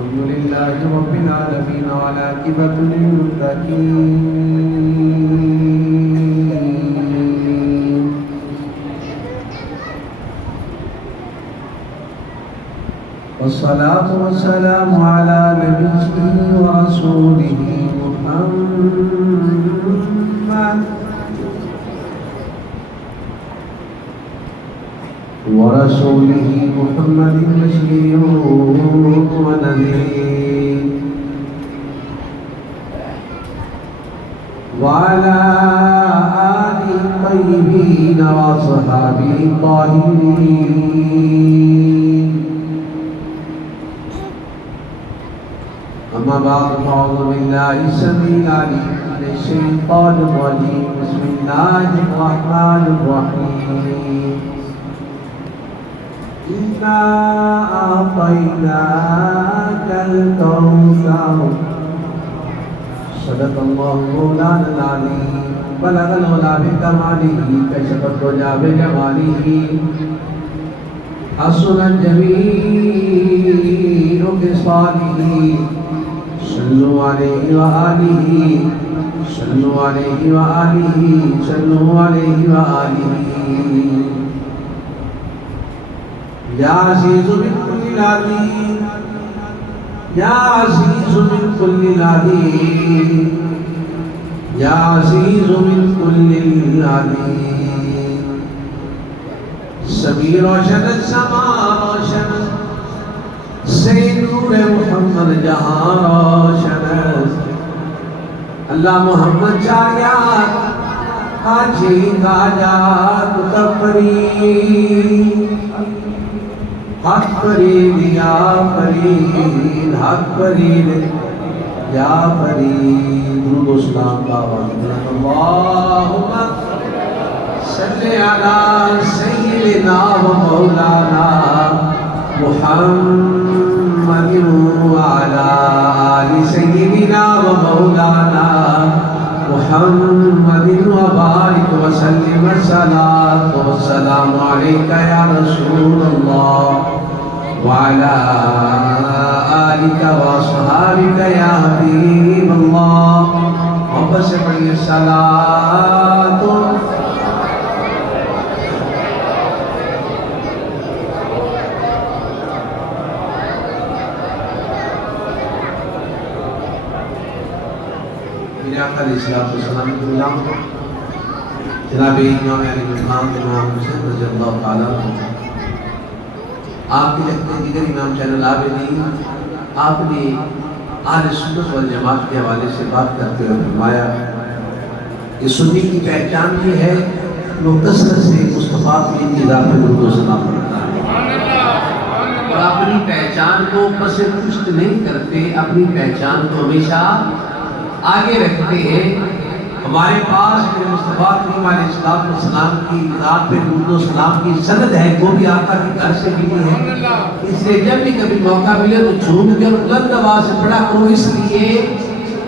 الحمد لله رب العالمين والعاقبة للمتقين والصلاة والسلام على نبيه ورسوله محمد بشير ونذير وعلى آله الطيبين وأصحابه الطاهرين أما بعد فأعوذ بالله السميع العليم من الشيطان الرجيم بسم الله الرحمن الرحيم إنا أعطيناك الكوثر صدق الله مولانا العليم بلغ العلا بكماله كشف الدجى بجماله حسن الجميل بصاله صلوا عليه وآله صلوا عليه وآله صلوا عليه وآله يا عزيز من كل العظيم يا عزيز من كل العظيم يا عزيز من كل العظيم سبيل روشن السماء روشن سید نور محمد جہاں روشن اللہ محمد چاہیات آجی گاجات تفرید حق فرید یا فرید حق فرید یا فرید درود و سلام باوان اللہم صلی علی سیدنا و مولانا محمد وعلى آل سيدنا ومولانا محمد وبارك وسلم الصلاة والسلام عليك يا رسول الله وعلى آلك وأصحابك يا حبيب الله وبسم الصلاة علیہ السلام کی غلام جناب امام علی امام حسین رضی اللہ تعالیٰ آپ کے لکھتے دیگر امام چینل عابدین آپ نے اہل سنت والجماعت کے حوالے سے بات کرتے ہوئے فرمایا کہ سنی کی پہچان یہ ہے وہ کثرت سے مصطفیٰ کی انتظار میں درود و سلام پڑھتا ہے اور اپنی پہچان کو پس پشت نہیں کرتے اپنی پہچان کو ہمیشہ آگے رکھتے ہیں ہمارے پاس مصطفیٰ کریم علیہ السلام کی ذات پہ درود و سلام کی سند ہے وہ بھی آقا کی گھر سے ملی ہے اس لیے جب بھی کبھی موقع ملے تو جھوم کر بلند آواز سے پڑھا کرو اس لیے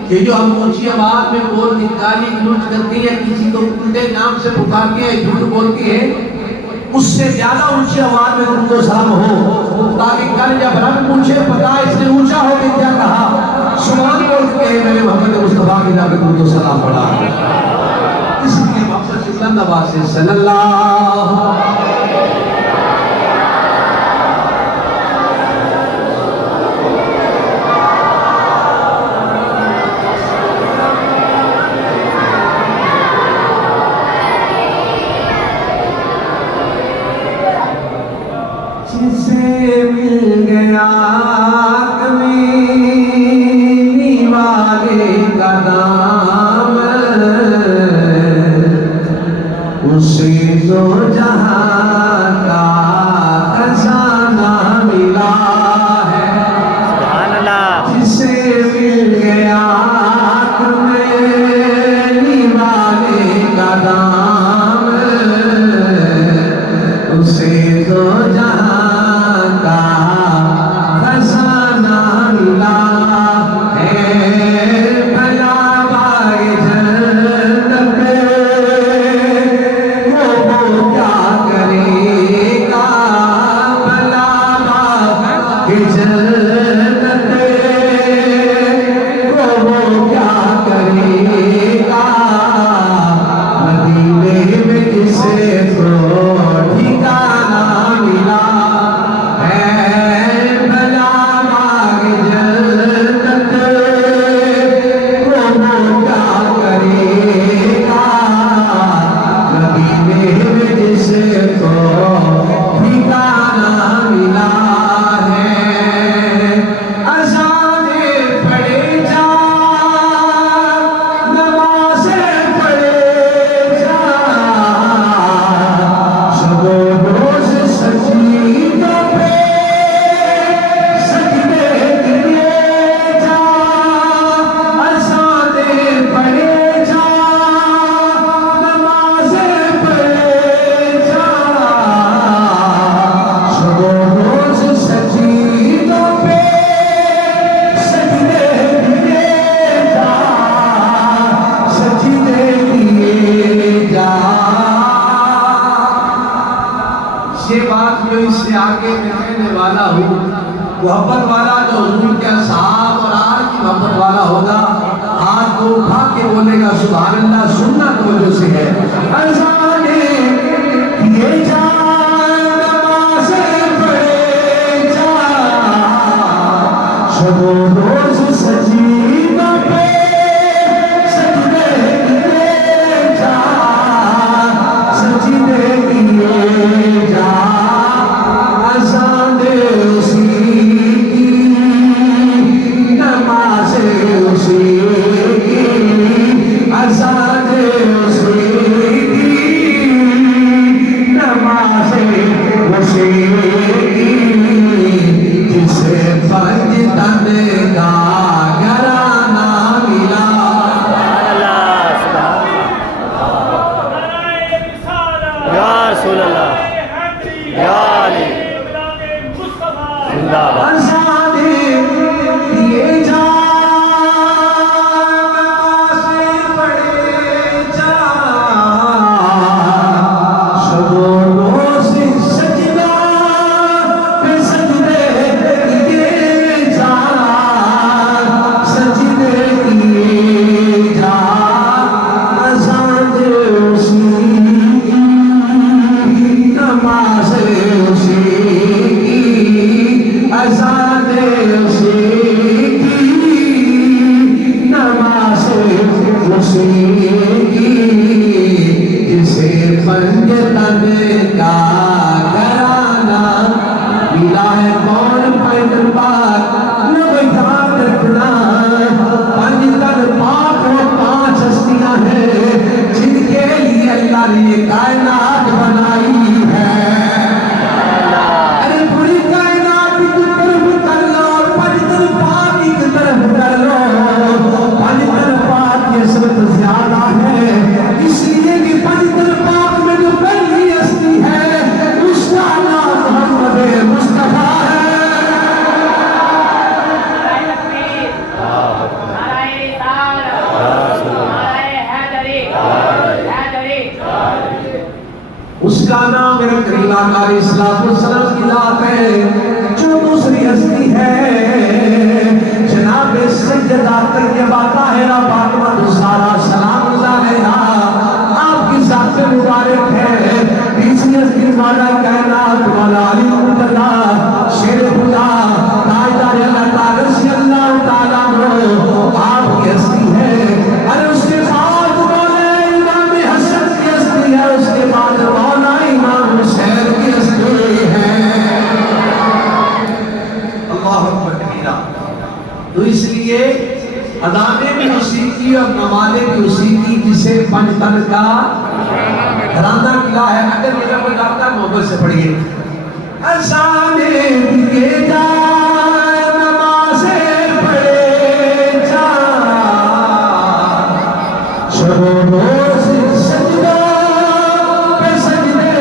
کہ جو ہم اونچی آواز میں بول گالی گلوچ کرتے ہیں کسی کو الٹے نام سے پکارتے ہیں جھوٹ بولتے ہیں اس سے زیادہ اونچی آواز میں درود و سلام ہو تاکہ کل جب رب پوچھے پتا اس نے اونچا ہو کے کیا کہا سبحان بول کے میں نے محمد مصطفیٰ کی نام پہ درود و سلام پڑھا اس لیے محمد بلند آواز سے صلی اللہ جسے مل گیا کمیلی والے کا دام اسے تو جہاں کا خزانہ ملا ہے جسے مل گیا کمیلی والے کا دام اسے تو جہاں جنت والا ہوں. محبت والا جو حضور کے اصحاب اور آل کی محبت والا ہوگا ہاتھ کو اٹھا کے بولے گا سبحان اللہ. سننا توجہ سے ہے. اذانے کیے جا نمازیں پڑھے جا شب و روز سجیدہ پہ سجدے کیے جا سجدے کیے جا. اذان اسی کی نماز اسی کی اذان اسی کی نماز اسی کی جسے پنجتن کا گھرانہ ملا. یا رسول اللہ یا علی زندہ باد. اذانے دیے جا نمازیں پڑھے جا شب و روز سجدہ پہ سجدے کیے جا سجدے کیے جا. اذان اسی کی نماز اسی کی اذان اسی کی نماز اسی کی جسے پنجتن کا گھرانہ ملا ہے. کون پیغمبر پاک نہ کوئی یاد رکھنا پنجتن پاک وہ 5 ہستیاں ہیں جن کے لیے اللہ نے یہ کائنات بنائی ہے. ارے پوری کائنات کی طرف کر لو پنجتن پاک کی طرف کر لو. پنجتن پاک کی عظمت زیادہ ہے اس لیے کہ پنجتن پاک میں جو پہلی ہستی ہے اس کا نام محمد مصطفیٰ ہے. اس کا نام میرے کریم آقا علیہ السلام کی ذات ہے. جو دوسری ہستی ہے جناب سیدہ طیبہ طاہرہ فاطمہ الزہرا سلام اللہ علیہا آپ کی ذات مبارک ہے. تیسری ہستی والا کائنات والا علی اللہ شیر خدا تاجدار اللہ تعالی رضی اللہ تعالیٰ عنہ آپ کی ہستی ہے. ارے اس کے بعد مولا امام حسن کی ہستی ہے. اس کے بعد مولا امام حسین کی ہستی ہے. اللہ اکبر کبیرہ. تو اس لیے اذانے بھی اسی کی اور نمازیں بھی اسی کی جسے پنجتن کا گھرانہ ملا ہے. اگر میرا کوئی ڈاکٹر محبت سے پڑھیے. اذانے دیے جا نمازیں پڑھے جا شب و روز سجدہ پہ سجدے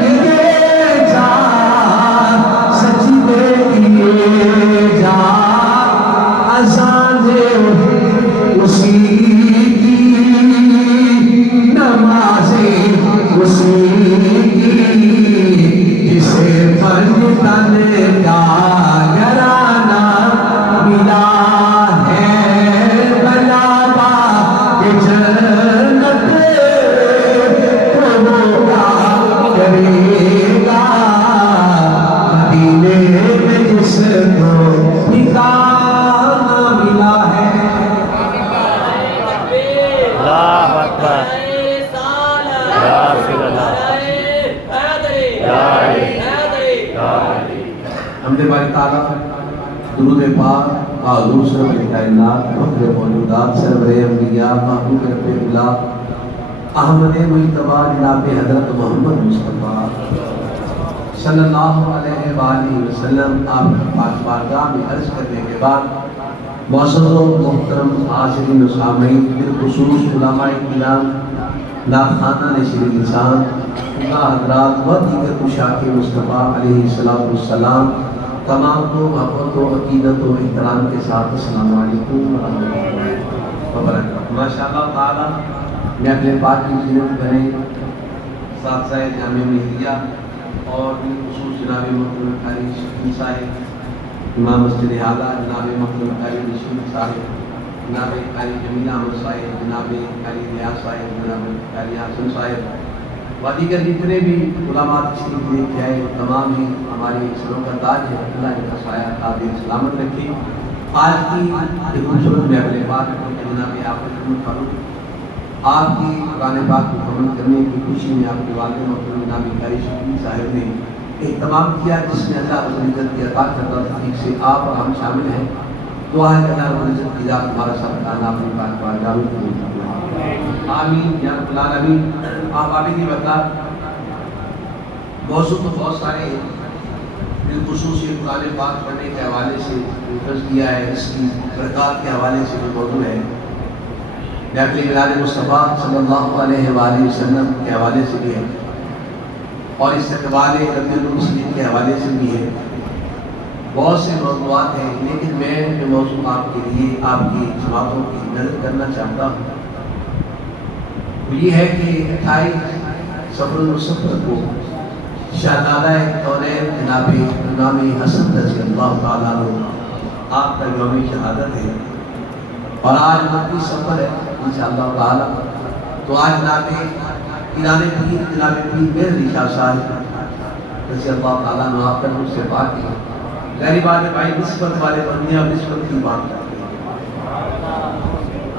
کیے جا سجدے کیے جا. اذان اسی کی نماز اسی کی جسے پنجتن کا گھرانہ ملا ہے. بلابا کہ جنت کو وہ کرے گا مدینے میں جس کو ٹھکانہ ملا ہے. اللہ اکبر یا رسول اللہ یا علی یا علی. حمد باری تعالیٰ درود پاک حضور سرور کائنات فخر موجودات سرور انبیاء محبوب رب اللہ احمد مجتبی جناب حضرت محمد مصطفیٰ صلی اللہ علیہ وآلہ وسلم آپ پاک بارگاہ میں عرض کرنے کے بعد معزز و محترم حاضرین و سامعین بالخصوص علماء کرام ناخانہ نشر لسان خدا حضرات و دیگر مشاق مصطفیٰ علیہ السلام تمام کو محبت و عقیدت و احترام کے ساتھ السلام علیکم ورحمۃ اللہ وبرکاتہ. ماشاءاللہ تعالی میں اپنے پاک کی زینت کریں ساتھ جامعہ مہریہ اور بالخصوص جناب محترم قاری شفیع صاحب امام مسجد اعلیٰ، جناب محترم قاری رشید صاحب، جناب قاری جمیل احمد صاحب، جناب قاری ریاض صاحب، جناب قاری حسن صاحب و دیگر جتنے بھی علماء تشریف لے کے آئے تمام ہی ہماری سروں کا تاج ہے، اللہ کا سایہ قابل سلامت رکھے۔ آج کی خوبصورت محفل پاک جناب آپ فاروق آپ کی قرآن پاک مکمل کرنے کی خوشی میں آپ کے والد محترم جناب قاری شفیع صاحب نے اہتمام کیا، جس میں اللہ رب العزت کی عطا کردہ توفیق سے آپ اور ہم شامل ہیں۔ دعا ہے کہ اللہ رب العزت کی ذات ہمارا سب کا نام پاک کا جاوید آمین یا رب العالمین۔ آپ آگے بھی بتا موضوع تو بہت سارے ہیں، بالخصوص یہ قرآن پاک پڑھنے کے حوالے سے درج کیا ہے، اس کی برکات کے حوالے سے جو موضوع ہے محفل میلاد مصطفیٰ صلی اللہ علیہ وآلہ وسلم کے حوالے سے بھی ہے اور استقبال ربیع المسلمین کے حوالے سے بھی ہے۔ بہت سے موضوعات ہیں، لیکن میں جو موضوع آپ کے لیے آپ کی سماعتوں کی نظر کرنا چاہتا ہوں وہ یہ ہے کہ 28 صفر المصفر کو شہزادہ کونین جناب امام حسن رضی اللہ تعالیٰ عنہ آپ کا یوم شہادت ہے اور آج 29 صفر ہے انشاءاللہ تعالیٰ۔ تو آج جناب جناب پیر میر علی شاہ صاحب رضی اللہ تعالیٰ عنہ آپ کا مجھ سے بات کی غریب بات ہے بھائی، نسبت والے بندے اور نسبت کی بات کرتے ہیں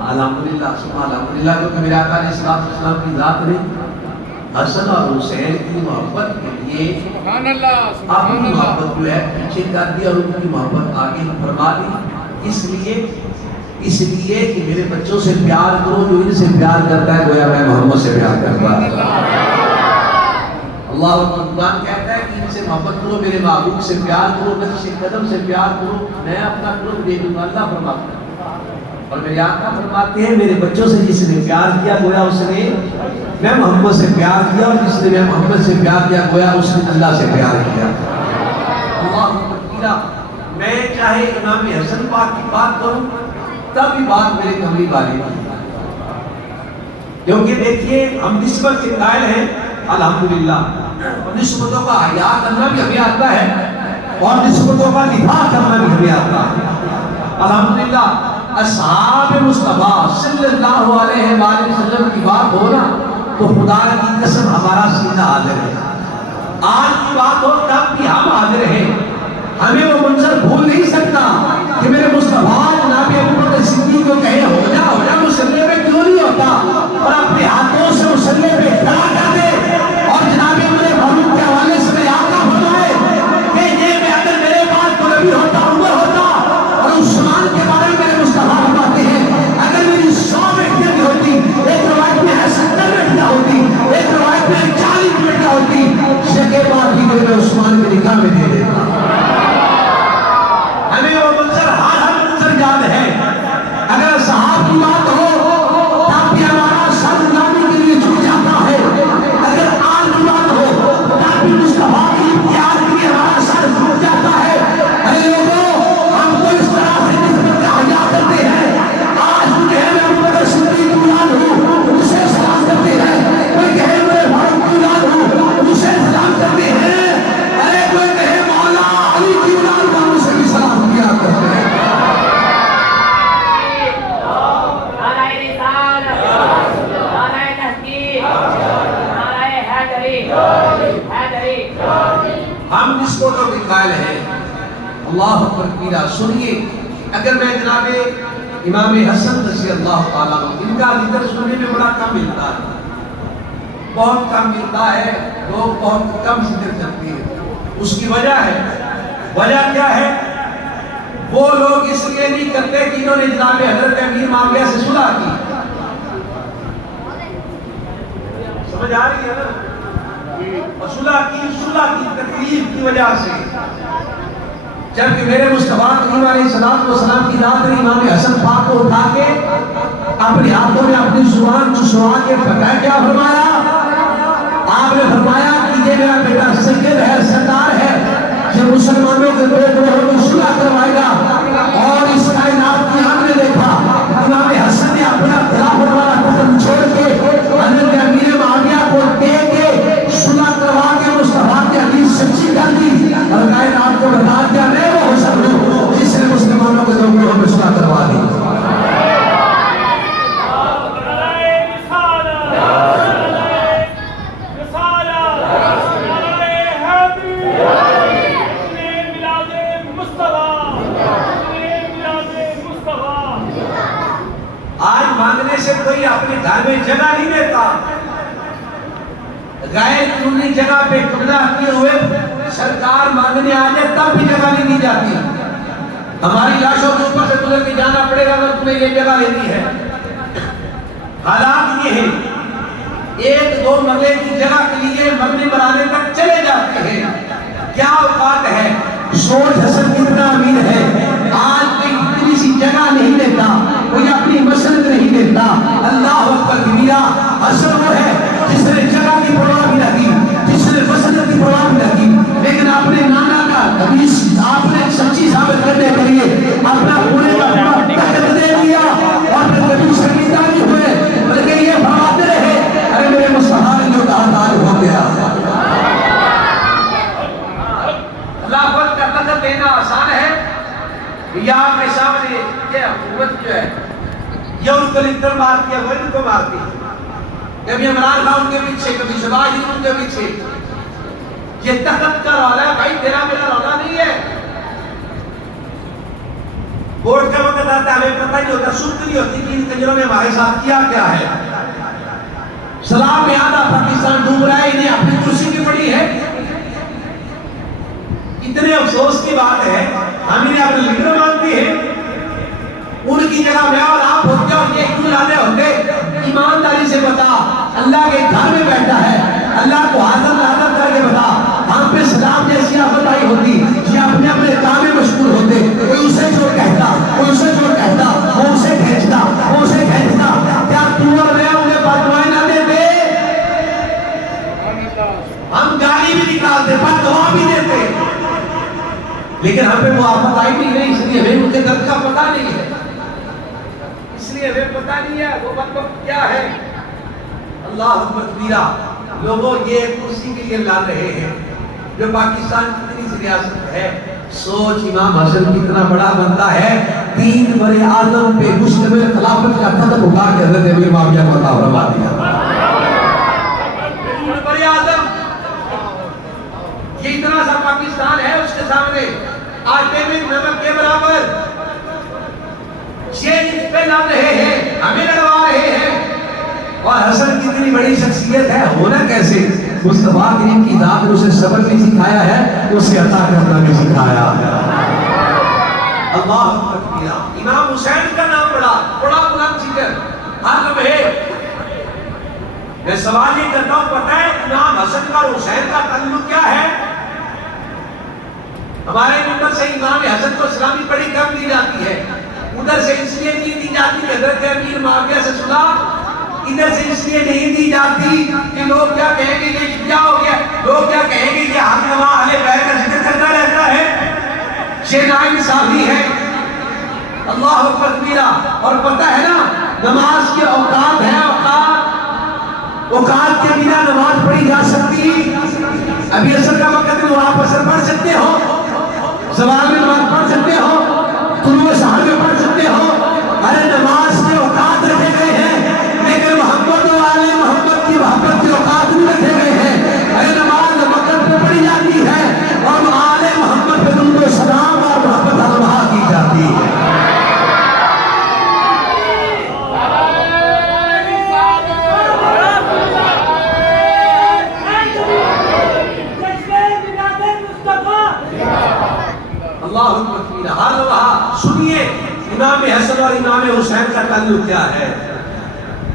الحمدللہ سبحان الحمدللہ، کیونکہ میرے آقا علیہ السلام کی ذات نے حسن اور حسین کی محبت کے لیے اپنی محبت جو ہے پیچھے کر دی اور ان کی محبت آگے فرما دی، اس لیے کہ میرے بچوں سے پیار کرو، جو ان سے پیار کرتا ہے گویا میں محمد سے پیار کرتا ہوں۔ اللہ قرآن کہتا ہے کہ ان سے محبت کرو، میرے محبوب سے پیار کرو، نقش قدم سے پیار کرو، میں اپنا قرب دے دوں گا، اللہ فرماتا ہے۔ اور میرے آقا فرماتے ہیں میرے بچوں سے جس نے پیار کیا گویا اس نے میں محمد سے پیار کیا، اور جس نے میں محمد سے پیار کیا گویا اس نے اللہ سے پیار کیا۔ اللہ اکبر۔ میں چاہے امام حسن پاک کی بات کروں تب بھی بات میرے کملی والے کی، کیونکہ دیکھیے ہم نسبت کے قائل ہیں الحمدللہ، اور نسبتوں کا حیا کرنا بھی ہمیں آتا ہے اور نسبتوں کا دفاع کرنا بھی ہمیں آتا ہے الحمدللہ۔ اصحاب مصطفیٰ صلی اللہ علیہ وآلہ وسلم کی بات ہو نا تو خدا کی قسم ہمارا سینہ حاضر ہے، آج کی بات ہو تب بھی ہم حاضر ہیں۔ ہمیں وہ منظر بھول نہیں سکتا کہ میرے مصطفیٰ جناب ابوبکر صدیق کو کہے ہو جا مصلی پہ کیوں نہیں ہوتا، اور اپنے ہاتھوں سے مصلی پہ کھڑا کر دے اور جناب عمر فاروق کے حوالے سے میرے آقا فرمائے کہ یہ میں اگر میرے پاس تو نبی ہوتا عمر ہوتا، اور عثمان کے بارے میں میرے مصطفیٰ فرماتے ہیں اگر میری 100 بیٹیاں بھی ہوتی، ایک روایت میں 70 بیٹیاں ہوتی، ایک روایت میں 40 بیٹیاں ہوتی، شکے بات بھی میں عثمان کے نکاح میں دے دیتا۔ ہمیں وہ منظر ہر منظر یاد ہے۔ اگر صحاب کی بات ہو تب بھی ہمارا سر غلامی کے لیے جھک جاتا ہے، اگر آل کی بات ہو تب بھی مصطفیٰ کی پیار کے لیے ہمارا سر جھک جاتا ہے۔ ارے لوگوں، ہم کو اس طرح سے نسبت کا حیا کرتے ہیں، آج مجھے میں ابوبکر صدیق کی اولاد ہوں اسے سلام کرتے ہیں، کوئی کہے میں فاروق کی اولاد ہوں اسے سلام کرتے ہیں، ارے کوئی کہے مولا علی کی اولاد ہوں اسے بھی سلام کیا کرتے ہیں۔ ہم نسبتوں کے قائل ہیں، اللہ اکبر کبیرہ۔ سنیے، اگر میں جناب امام حسن رضی اللہ تعالیٰ عنہ ان کا ذکر سننے میں بڑا کم ملتا ہے، بہت کم ملتا ہے، لوگ بہت کم ذکر کرتے ہیں۔ اس کی وجہ ہے، وجہ کیا ہے؟ وہ لوگ اس لیے نہیں کرتے کہ انہوں نے جناب حضرت امیر معاویہ سے صلح کی، سمجھ آ رہی ہے نا؟ اور صلح کی تکلیف کی وجہ سے، جبکہ میرے مصطفیٰ کریم علیہ السلام کی ذات نے امام حسن پاک کو اٹھا کے اپنے ہاتھوں میں اپنی زبان چسوا کے پھٹایا، کیا فرمایا؟ آپ نے فرمایا کہ یہ میرا بیٹا سید ہے، سردار ہے، یہ مسلمانوں کے دو گروہوں کو صلح کروائے گا۔ اور اس کائنات کی آنکھ نے دیکھا امام حسن نے اپنا خلافت والا حکم چھوڑ کے حضرت امیر معاویہ کو دے کے صلح کروا کے مصطفیٰ کے مانگنے سے کوئی اپنے گھر میں جگہ نہیں دیتا. غیر قانونی جگہ پہ قبضہ کیے ہوئے سرکار مانگنے آ جائے تب بھی جگہ نہیں دی جاتی. ہماری لاشوں کے اوپر سے گزر کے جانا پڑے گا اگر تمہیں یہ جگہ لینی ہے. حالات یہ ہیں ایک دو مرلے کی جگہ کے لیے مرنے مرانے تک چلے جاتے ہیں. کیا اوقات ہے. سوچ حسن کتنا امیر ہے. آج کوئی اتنی سی جگہ نہیں دیتا, کوئی اپنی مسند نہیں دیتا. اللہ اکبر کبیرہ. حسن وہ ہے جس نے جگہ کی پرواہ بھی نہ کی, جس نے مسند کی پرواہ بھی نہ کی, لیکن اپنے نانا کا حدیث آپ نے سچی ثابت کرنے کے لیے اپنا پورے کا پورا طاقت دے دیا اور پھر کبھی شرمندہ نہیں ہوئے بلکہ یہ فرماتے رہے ارے میرے مصطفیٰ نے جو کہا تعلق ہو گیا. خلافت کا لقب دینا آسان ہے. یہ آپ کے سامنے یہ حکومت جو ہے یہ ان کو لکھ کر مارتی ہے, وہ ان کو مارتی ہے. کبھی عمران خان ان کے پیچھے, کبھی شہباز شریف ان کے پیچھے. یہ تخت کا رولا ہے بھائی, تیرا میرا رولا نہیں ہے. ووٹ کا وقت آتا ہے ہمیں پتہ نہیں ہوتا, سنت نہیں ہوتی کہ ان کنجروں نے ہمارے ساتھ کیا کیا ہے. سلام میں آدھا پاکستان ڈوب رہا ہے, انہیں اپنی کرسی کی پڑی ہے. اتنے افسوس کی بات ہے ہم انہیں اپنے لیڈر مانتے ہیں. ان کی جگہ میں اور آپ ہوتے اور یہ کیوں لانے ہوتے. ایمانداری سے بتا, اللہ کے گھر میں بیٹھا ہے, اللہ کو حاضر ناظر کر کے بتا. ہم پہ سلام جیسی آفت آئی ہوتی, یہ اپنے اپنے کام میں مشغول ہوتے. کوئی اسے جو کہتا, کوئی اسے جو کہتا, وہ اسے کھینچتا, وہ اسے کھینچتا. کیا تو اور میں انہیں بددعائیں نہ دیتے؟ ہم گالی بھی نکالتے, بددعا بھی دیتے, لیکن ہم پہ وہ آفت آئی نہیں ہے. اس لیے ہمیں ان کے درد کا پتہ نہیں ہے, اس لیے ہمیں پتہ نہیں ہے وہ بدبخت کیا ہے. اللہ اکبر کبیرہ. لوگوں یہ کرسی کے لیے لڑ رہے ہیں جو پاکستان کی اتنی سی ریاست ہے. سوچ امام حسن کتنا بڑا بندہ ہے, 3 بڑے اعظم پہ مشتمل خلافت کا تخت اٹھا کے حضرت امیر معاویہ کو عطا فرما دیا. 3 بڑے اعظم, یہ اتنا سا پاکستان ہے, اس کے سامنے آٹے میں نمک کے برابر. یہ اس پہ لڑ رہے ہیں, ہمیں لڑوا رہے ہیں. اور حسن کتنی بڑی شخصیت ہے, ہونا کیسے. مصطفیٰ کریم کی ذات نے اسے صبر بھی سکھایا ہے, اسے عطا کرنا بھی سکھایا ہے. اللہ اکبر. امام حسین کا نام بڑا بلند ذکر ہر لمحے. میں سوال یہ کرتا ہوں, پتہ ہے امام حسن کا اور حسین کا تعلق کیا ہے؟ ہمارے ممبر سے امام حسن کو سلامی بڑی کم دی جاتی ہے. ادھر سے اس لیے نہیں دی جاتی کہ حضرت امیر معاویہ سے سنا, ادھر سے اس لیے نہیں دی جاتی کہ لوگ کیا کہیں گے یہ کیا ہو گیا, لوگ کیا کہیں گے یہ حق نما اہل بیت کا ذکر کرتا رہتا ہے. یہ ناانصافی ہے. اللہ اکبر کبیرہ. اور پتہ ہے نا نماز کے اوقات ہیں, اوقات کے بنا نماز پڑھی جا سکتی. ابھی عصر کا وقت ہے, آپ عصر پڑھ سکتے ہو, زوال میں نماز پڑھ سکتے ہو, طلوع سحر میں پڑھ سکتے ہو. ارے نماز کے اوقات رکھے گئے ہیں, لیکن محمد و آل محمد کی محبت کے اوقات بھی رکھے گئے ہیں. ارے نماز وقت پہ پڑھی جاتی ہے اور آل محمد پہ درود و سلام اور محبت ہرمہا کی جاتی ہے. ہر وہاں سنیے امام حسن اور امام حسین کا تعلق کیا ہے.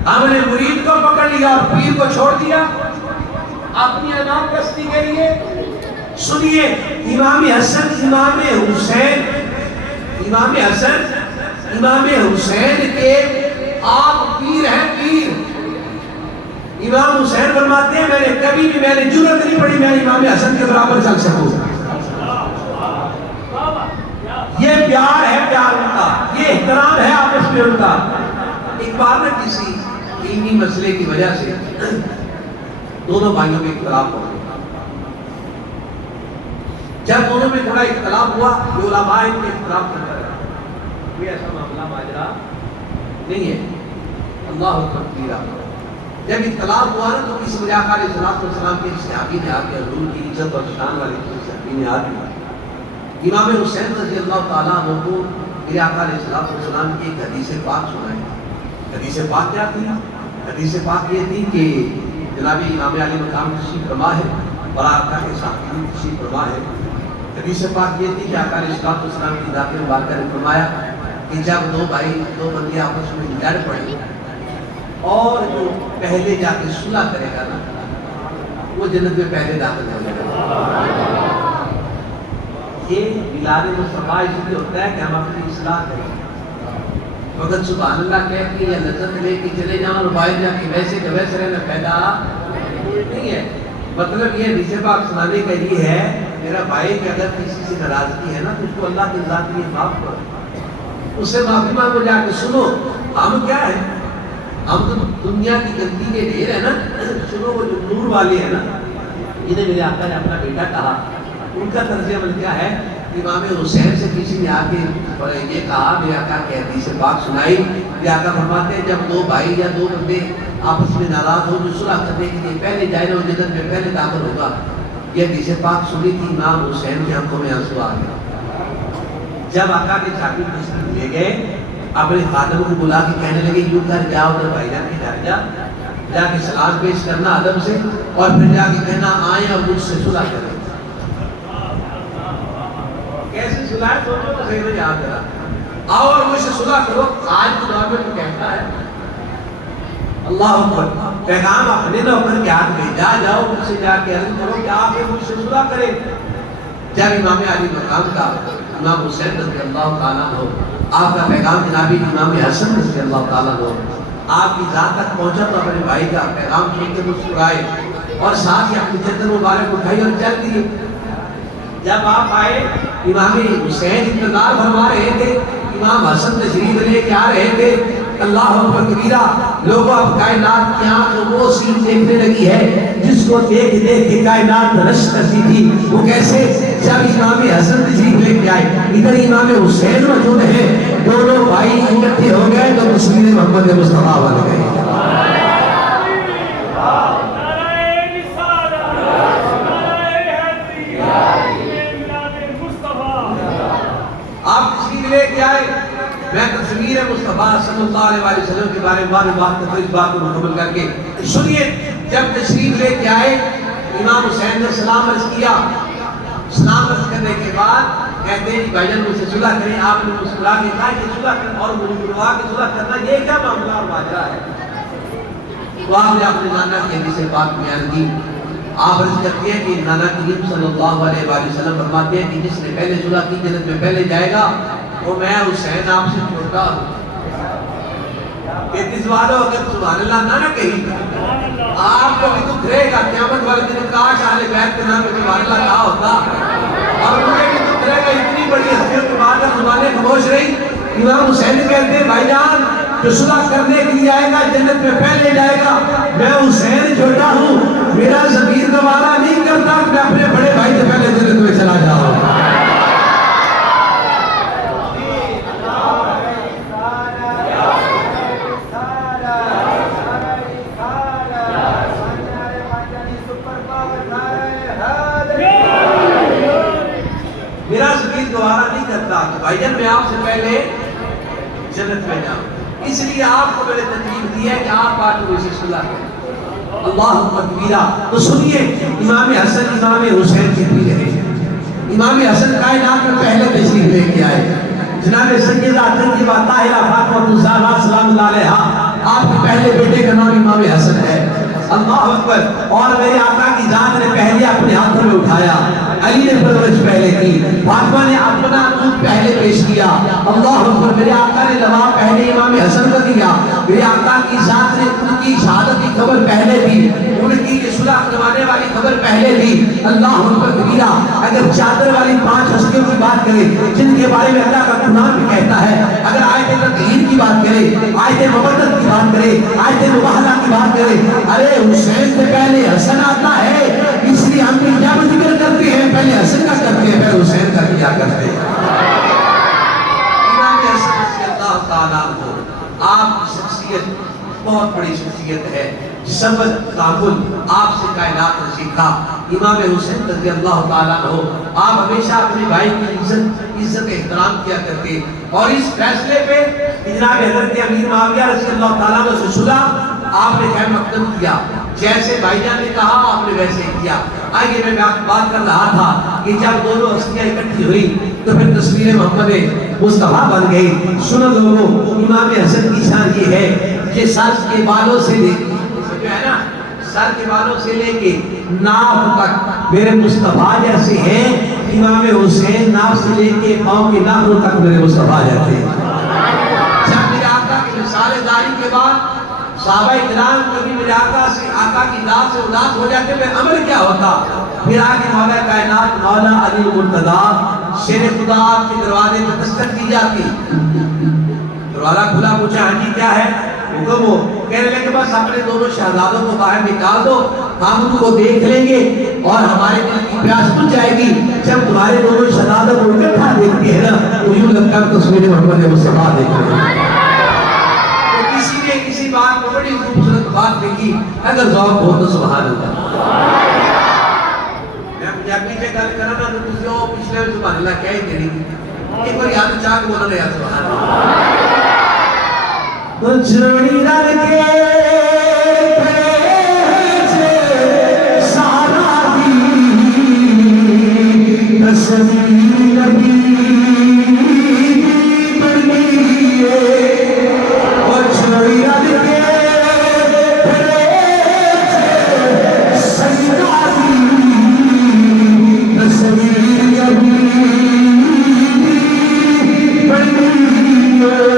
ہم نے مرید کو پکڑ لیا اور پیر کو چھوڑ دیا اپنی امام پرستی کے لیے. سنیے امام حسن امام حسین, امام حسن امام حسین کے آپ پیر ہیں, پیر. امام حسین فرماتے ہیں میں نے جرأت نہیں پڑی میں امام حسن کے برابر چل سکوں. یہ پیار ہے, پیار ان کا, یہ احترام ہے آپس میں ان کا. ایک بار نہ کسی علمی مسئلے کی وجہ سے دونوں بھائیوں میں اختلاف ہو گیا. جب دونوں میں تھوڑا اختلاف ہوا, جو علماء ان کے اختلاف کرتا رہا, کوئی ایسا معاملہ ماجرا نہیں ہے. اللہ اکبر. جب اختلاف ہوا نا تو کسی وجہ علیہ السلام کے صحابی نے آ کے حضور کی عزت اور شان والے صحابی نے آ کے امام حسین رضی اللہ تعالیٰ عنہ کو میرے آقا علیہ السلام کی ایک حدیث پاک سنائے. حدیث پاک کیا تھی؟ حدیث پاک یہ تھی کہ جناب امام علی مقام تشریف فرما ہے اور آقا کے ساتھ تشریف فرما ہے. حدیث پاک یہ تھی کہ آقا علیہ السلام کی ذات مبارکہ نے فرمایا کہ جب دو بندے آپس میں لڑ پڑے اور جو پہلے جا کے صلح کرے گا نا وہ جنت میں پہلے داخل ہو جائے گا. یہ میلاد مصطفیٰ اس لیے ہوتا ہے کہ ہم اپنی اصلاح کریں. وقت سبحان اللہ کہہ کے یا لذت لے کے چلے جاؤں اور باہر جا کے ویسے کہ ویسے رہنا پیدا نہیں ہے. مطلب یہ حدیث پاک سنانے کا یہ ہے میرا بھائی کہ اگر کسی سے ناراضگی ہے نا تو اس کو اللہ کی ذات میں معاف کرو, اس سے معافی مانگو, جا کے سنو. ہم کیا ہے, ہم تو دنیا کی گندگی کے ڈھیر ہے نا. سنو وہ جو نور والے ہیں نا, انہیں میرے آقا نے اپنا بیٹا کہا, ان کا طرز عمل کیا ہے. امام حسین سے کسی نے آ کے یہ کہا, میرے آقا کی حدیث پاک سنائی. میرے آقا فرماتے ہیں جب دو بھائی یا دو بندے آپس میں ناراض ہو جو صلح کرنے کے لیے پہلے جائے نا وہ جنت میں پہلے داخل ہوگا. یہ حدیث پاک سنی تھی, امام حسین کی آنکھوں میں آنسو آ گیا. جب آقا کے چاٹو تشریف لے گئے اپنے خادم کو بلا کے کہنے لگے یوں کر جا ادھر بھائی جان کے گھر جا کے سلام پیش کرنا ادب سے اور پھر جا کے کہنا آئیں اور مجھ سے صلح کریں. کیسے صلح ہے سوچو تو صحیح میں یاد کرا, آؤ اور مجھ سے صلح کرو. آج تو دور میں تو کہتا ہے اللہ اکبر, پیغام اپنے نوکر کے ہاتھ میں جاؤ مجھ سے جا کے عرض کرو کہ آپ مجھ سے صلح کریں. جب امام علی مقام کا امام حسین رضی اللہ تعالیٰ ہو آپ کا پیغام جناب امام حسن رضی اللہ تعالیٰ ہو آپ کی ذات تک پہنچا تو اپنے بھائی کا پیغام سن کے مسکرائے اور ساتھ ہی اپنی چادر مبارک اٹھائی اور چل دیے. جب آپ آئے امام حسین انتظار فرما رہے تھے, امام حسن تشریف لے کے آ رہے تھے. اللہ اکبر کبیرہ, لوگوں اب کائنات کی آنکھ وہ سین دیکھنے لگی ہے جس کو دیکھ دیکھ کے کائنات رشک کرتی تھی. وہ کیسے, جب امام حسن تشریف لے کے آئے ادھر امام حسین موجود ہیں, دونوں بھائی اکٹھے ہو گئے تو تصویر محمد مصطفیٰ بن گئے. آپ تشریف لے کے آئے, میں تصویر مصطفیٰ صلی اللہ علیہ وسلم کے بارے میں بات کو مکمل کر کے سنیے. جب تشریف لے کے آئے امام حسین نے سلام عرض کیا. سلام عرض کرنے کے بعد کہتے ہیں بھائی جان مجھ سے صلح کریں. آپ نے مسکرا کے کہا کہ صلح کریں اور مجھے بلوا کے صلح کرنا یہ کیا معاملہ اور ماجرا ہے. تو آپ نے اپنے نانا کی حدیث پاک بیان کی. آپ عرض کرتے ہیں کہ نانا کریم صلی اللہ علیہ وسلم فرماتے ہیں کہ جس نے پہلے صلح کی جنت میں پہلے جائے گا وہ میں حسین آپ سے چھوٹا ہوں. اس والوں اگر سبحان اللہ نہ کہیں آپ کو بھی دکھ رہے گا قیامت والے دن, کاش اہل بیت کے نام پہ سبحان اللہ کہا ہوتا. اور مجھے بھی دکھ رہے گا اتنی بڑی حیثیت کے بعد زبانیں خاموش رہی. امام حسین کہتے ہیں بھائی جان جو صلح کرنے کے لیے آئے گا جنت میں پہلے جائے گا. میں حسین چھوٹا ہوں, میرا ضمیر گوارا نہیں کرتا کہ میں اپنے بڑے بھائی سے پہلے جنت میں چلا جاؤں. میرا ضمیر گوارا نہیں کرتا کہ بھائی جان میں آپ سے پہلے جنت میں جاؤں. اس لیے آپ کو میں نے تکلیف دی ہے کہ آپ آج مجھ سے صلح کریں. اللہ اکبر. تو سنیے امام حسن امام حسین کے پیچھے ہیں. امام حسن کائنات میں پہلے تشریف لے کے آئے. جناب سیدہ طیبہ طاہرہ فاطمہ الزہرا سلام اللہ علیہا, آپ کے پہلے بیٹے کا نام امام حسن ہے. اللہ اکبر. اور میرے آقا کی ذات نے پہلے اپنے ہاتھوں میں اٹھایا, علی نے پرورش پہلے کی, فاطمہ نے اپنا دودھ پہلے پیش کیا. اللہ اکبر. میرے آقا نے لوا پہلے امام حسن کا دیا. میرے آقا کی ذات نے ان کی شہادت کی خبر پہلے دی, ان کی صلح کروانے والی خبر پہلے دی. اللہ اکبر کبیرہ. اگر چادر والی 5 ہستیوں کی بات کریں جن کے بارے میں اللہ کا قرآن بھی کہتا ہے, اگر آیت تطہیر کی بات کرے, آیت مودت کی بات کرے, آیت مباہلہ کی بات کرے, ارے حسین سے پہلے حسن آتا ہے. اس لیے ہم بھی جب ذکر کرتے ہیں پہلے حسن کا کرتے ہیں, پہلے حسین کا کیا کرتے ہیں. امام حسن رضی اللہ تعالیٰ عنہ آپ کی شخصیت بہت بڑی شخصیت ہے. صبر تحمل آپ سے کائنات نے سیکھا. امام حسین رضی اللہ تعالیٰ عنہ آپ ہمیشہ اپنے بھائی کی عزت احترام کیا کرتے اور اس فیصلے پہ جناب حضرت امیر معاویہ رضی اللہ تعالیٰ عنہ سے صلح آپ نے خیر مقدم کیا. جیسے بھائی جان نے کہا آپ نے ویسے کیا. آئیے میں بات کر رہا تھا کہ جب دونوں ہستیاں اکٹھی ہوئی تو پھر تصویر محمد مصطفیٰ بن گئی. سنو لوگوں، امام حسن کی شان یہ ہے کہ سر کے بالوں سے لے کے جو ہے نا سر کے بالوں سے لے کے ناف تک میرے مصطفیٰ جیسے ہیں. امام حسین ناف سے لے کے پاؤں کے ناخن تک میرے مصطفیٰ جیسے ہیں. جب میرے آقا کی مثال داری کے بعد صحابہ کرام کبھی میرے آقا سے آقا کی ذات سے اداس ہو جاتے پھر عمل کیا ہوتا؟ پھر آگے مولا کائنات مولا علی المرتضیٰ شیر خدا آپ کے دروازے پر دستک دی جاتی. دروازہ کھلا، پوچھا ہاں جی کیا ہے حکم ہو؟ کہنے لگے بس اپنے دونوں شہزادوں کو باہر نکال دو، ہم ان کو دیکھ لیں گے اور ہمارے دل کی پیاس بجھ جائے گی. جب تمہارے دونوں شہزادوں کو اکٹھا دیکھتے ہیں نا تو یوں لگتا ہے تصویر محمد مصطفیٰ دیکھ رہے ہیں. کسی نے کسی بات کو بڑی خوبصورت بات دیکھی، اگر ذوق ہو تو سبحان اللہ. میں پنجابی سے گل کرا نا تو تسی او پچھلے میں سبحان اللہ کہہ ہی دینی. ایک بار یاد چاہ کے بولا یا سبحان اللہ. تو جوڑی رل کے بھیجے سارا دی تصویر نبی بنی ہے. اور جوڑی رل کے بھیجے سیدہ دی تصویر نبی بنی ہے.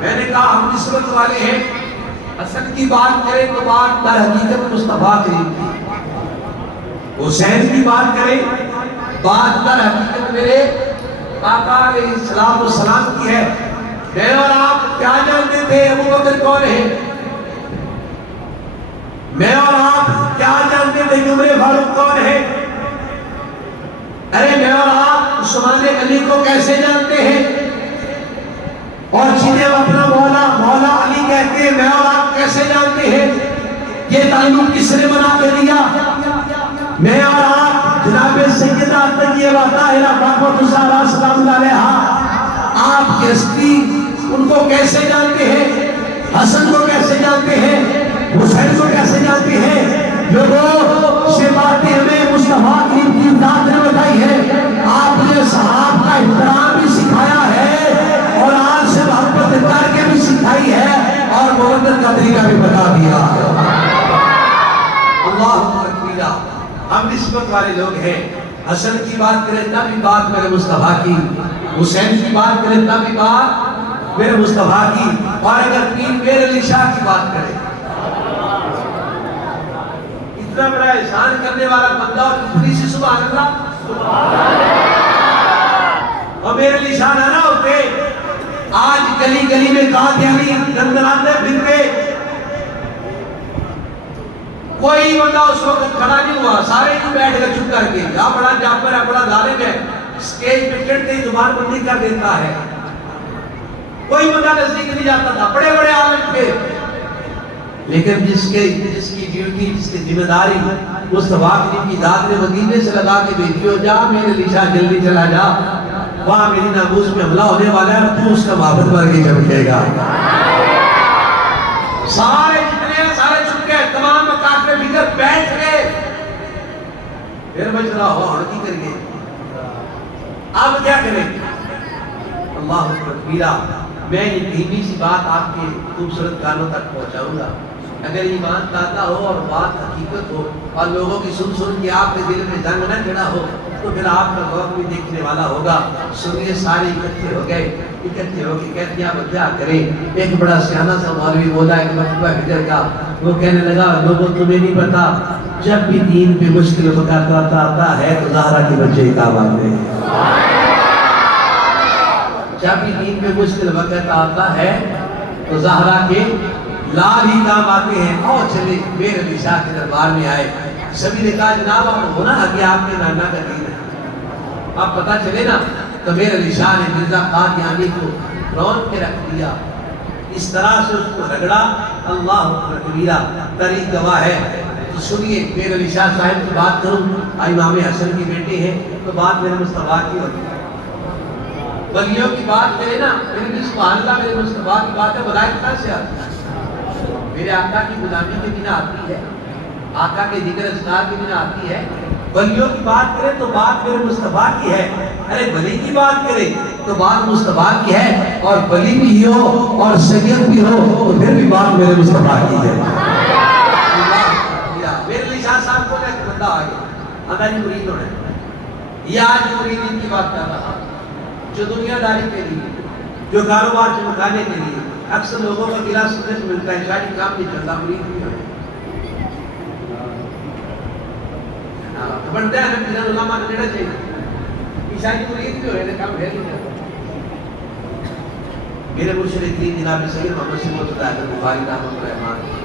میں نے کہا ہم نسبت والے ہیں، حسن کی بات کریں تو بات در حقیقت مصطفیٰ کی، حسین کی بات کریں بات در حقیقت میرے آقا علیہ السلام کی ہے. میں اور آپ کیا جانتے تھے ابو بکر کون ہے؟ میں اور آپ کیا جانتے تھے کہ عمر فاروق کون ہے؟ ارے میں اور آپ عثمان علی کو کیسے جانتے ہیں؟ اور جنہیں اپنا مولا علی کہتے ہیں میں اور آپ کیسے جانتے ہیں؟ یہ تعلق کس نے بنا کے دیا؟ میں اور آپ جناب سیدہ طیبہ طاہرہ فاطمہ الزہرا سلام اللہ علیہا آپ کی ہستی ان کو کیسے جانتے ہیں؟ حسن کو کیسے جانتے ہیں؟ حسین کو کیسے جانتے ہیں؟ لوگوں سے باتیں ہمیں مصطفیٰ کی ذات نے بتائی ہے. آپ نے صحاب کا احترام بھی سکھایا ہے اور آج سے محبت کر کے بھی سکھائی ہے اور محبت کا طریقہ بھی بتا دیا. اللہ اکبر. ہم نسبت والے لوگ ہیں. حسن کی بات کریں تب بھی بات میرے مصطفیٰ کی، حسین کی بات کریں تب بھی بات میرے مصطفیٰ کی، اور اگر پیر میر علی شاہ کی بات کریں اتنا بڑا احسان کرنے والا بندہ اور اتنی سی سبحان اللہ. اور اور میرے نشان نہ ہوتے آج گلی گلی میں قادیانی دندناتے پھرتے، کوئی بندہ اس وقت کھڑا نہیں ہوا، سارے ہی بیٹھ گئے چپ کر کے، یا بڑا جابر ہے بڑا ظالم ہے، اسٹیج پہ چڑھتے ہی زبان بندی کر دیتا ہے، کوئی بندہ نزدیک نہیں جاتا تھا، بڑے بڑے عالم تھے، لیکن جس کی ڈیوٹی، جس کی ذمہ داری مصطفیٰ کی ذات نے مدینے سے لگا کے بھیجی ہو، جا میرے لیشا جلدی چلا جا، وہاں میری ناموس میں حملہ ہونے والا ہے، تو اس کا محبت بھر کے چمکے گا۔ سارے جتنے ہیں سارے چپ گئے، تمام مقابلے بھیتر بیٹھ گئے، پھر مجرا ہو ہڑ کی کریے، اب کیا کریں؟ اللہ اکبر، میں یہ دھیمی سی بات آپ کے خوبصورت کانوں تک پہنچاؤں گا، اگر ایمان تازہ ہو اور بات حقیقت ہو اور لوگوں کی سن سن کے آپ کے دل میں جنگ نہ چڑھا ہو تو پھر آپ کا ذوق بھی دیکھنے والا ہوگا۔ سنیے، سارے اکٹھے ہو گئے، اکٹھے ہو کے کہتے ہیں اب کیا کریں؟ ایک بڑا سیانہ سا مولوی بولا ایک مکتبہ ہجر کا، وہ کہنے لگا لوگوں تمہیں نہیں پتا، جب بھی دین پہ مشکل وقت آتا ہے تو زہرا کے بچے کام آتے ہیں، جب بھی دین پہ مشکل وقت آتا ہے تو زہرا کے لال ہی کام آتے ہیں۔ اور چلے میرے علی شاہ کے دربار میں آئے، سبھی نے کہا جناب آپ ہونا ہے کہ آپ کے نانا کا دین ہے، اب پتہ چلے نا، تو میرے علی شاہ نے مرزا قادیانی کو رون کے رکھ دیا، اس طرح سے اس کو رگڑا، اللہ اکبر کبیرہ، تاریخ گواہ ہے۔ تو سنیے، میرے علی شاہ صاحب کی بات کروں، امام حسن کی بیٹے ہیں تو بات میرے مصطفیٰ کی ہوتی ہے، ولیوں کی بات کرے نا، میرے بھی سبحان اللہ، میرے مصطفیٰ کی بات ہے، ولایت کہاں سے آتی ہے؟ میرے آقا کی غلامی کے بنا آتی ہے، آقا کے ذکر اذکار کے بنا آتی ہے۔ ولیوں کی بات کرے تو بات میرے مصطفیٰ کی ہے، ارے ولی کی بات کرے تو بات مصطفیٰ کی ہے، اور ولی بھی ہو اور سید بھی ہو تو پھر بھی بات میرے مصطفیٰ کی ہے۔ میرے علی شاہ صاحب کو ایک بندہ آ گیا، ہماری مرید ہونا ہے، یہ آج مریدین کی بات کر رہا، جو دنیا داری کے لیے، جو کاروبار چمکانے کے لیے اکثر لوگوں کا گلا سننے سے ملتا ہے، شاید کام نہیں چلتا، مرید بھی ہے، بنتا ہے ہمیں جنہاں علماء نے لینا چاہیے، عیسائی مرید بھی ہوئے، کام ہے نہیں کرتا۔ میرے مرشد دین جناب سید محمد سے موجودہ ہے بخاری رحمۃ اللہ علیہ،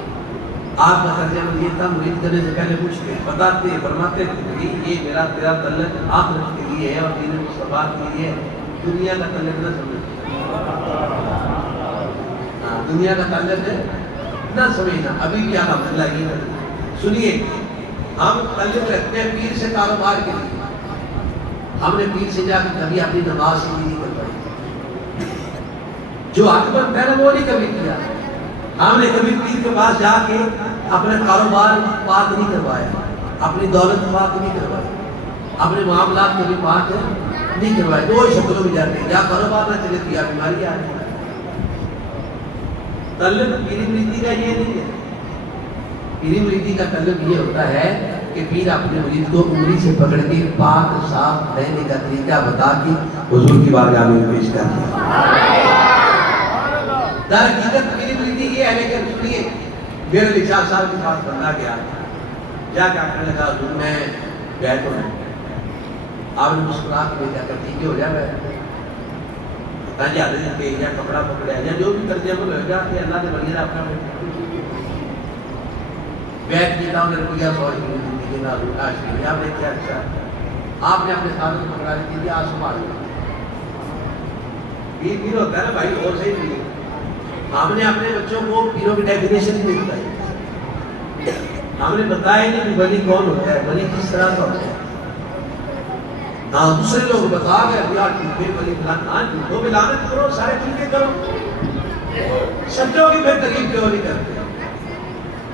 آپ کا ترجمہ یہ تھا، مرید کرنے سے پہلے پوچھتے بتاتے فرماتے تھے یہ میرا تیرا تعلق آخرت کے لیے ہے اور دین مصطفیٰ کے لیے، دنیا کا تعلق نہ سمجھنا، دنیا کا تعلق نہ سمجھنا، ابھی بھی الحمدللہ یہ ہے۔ سنیے، ہم تعلق رکھتے ہیں پیر سے کاروبار کے لیے، ہم نے پیر سے جا کے کبھی اپنی نماز سے نہیں کر پائی، جو حق بنتا ہے نا وہ نہیں کبھی کیا، ہم نے کبھی پیر کے پاس جا کے اپنا کاروبار پاک نہیں کروایا، اپنی دولت پاک نہیں کروائی، اپنے معاملات کبھی پاک نہیں کروائی، دو شکلوں میں جاتے ہیں، یا کاروبار نہ چلے تو یا بیماری آ جائے۔ تعلق پیری مریدی کا یہ نہیں ہے، پیری مریدی کا تعلق یہ ہوتا ہے کہ پیر اپنے مرید کو انگلی سے پکڑ کے پاک صاف رہنے کا طریقہ بتا کے حضور کی بارگاہ میں پیش کر دیا۔ در حقیقت پیری مریدی یہ ہے، لیکن سنیے، میرے علی شاہ صاحب کے پاس بندہ گیا، جا کے کہنے لگا حضور میں بیعت ہوں، آپ نے مسکرا کے بھیجا کر ٹھیک ہو جائے بیعت، جا دے کے یا کپڑا پکڑا یا جو بھی ترجمہ ہو گا کہ اللہ نے بنی اپنا بیعت کیا، انہوں نے روپیہ 100 زندگی نہ روکا شریف، آپ نے کیا اچھا، آپ نے اپنے ساتھ پکڑا دی تھی، آج صبح پیر ہوتا ہے نا بھائی، اور صحیح نہیں ہے، ہم نے اپنے بچوں کو پیروں کی ڈیفینیشن نہیں بتائی، ہم نے بتایا نہیں کہ ولی کون ہوتا ہے، ولی کس طرح کا ہوتا ہے، ہاں دوسرے لوگ بتا گئے یار ٹھیک ولی فلاں جھوٹوں پہ لعنت کرو، سارے ٹھیکے کرو، سچوں کی پھر تعریف کیوں نہیں کرتے؟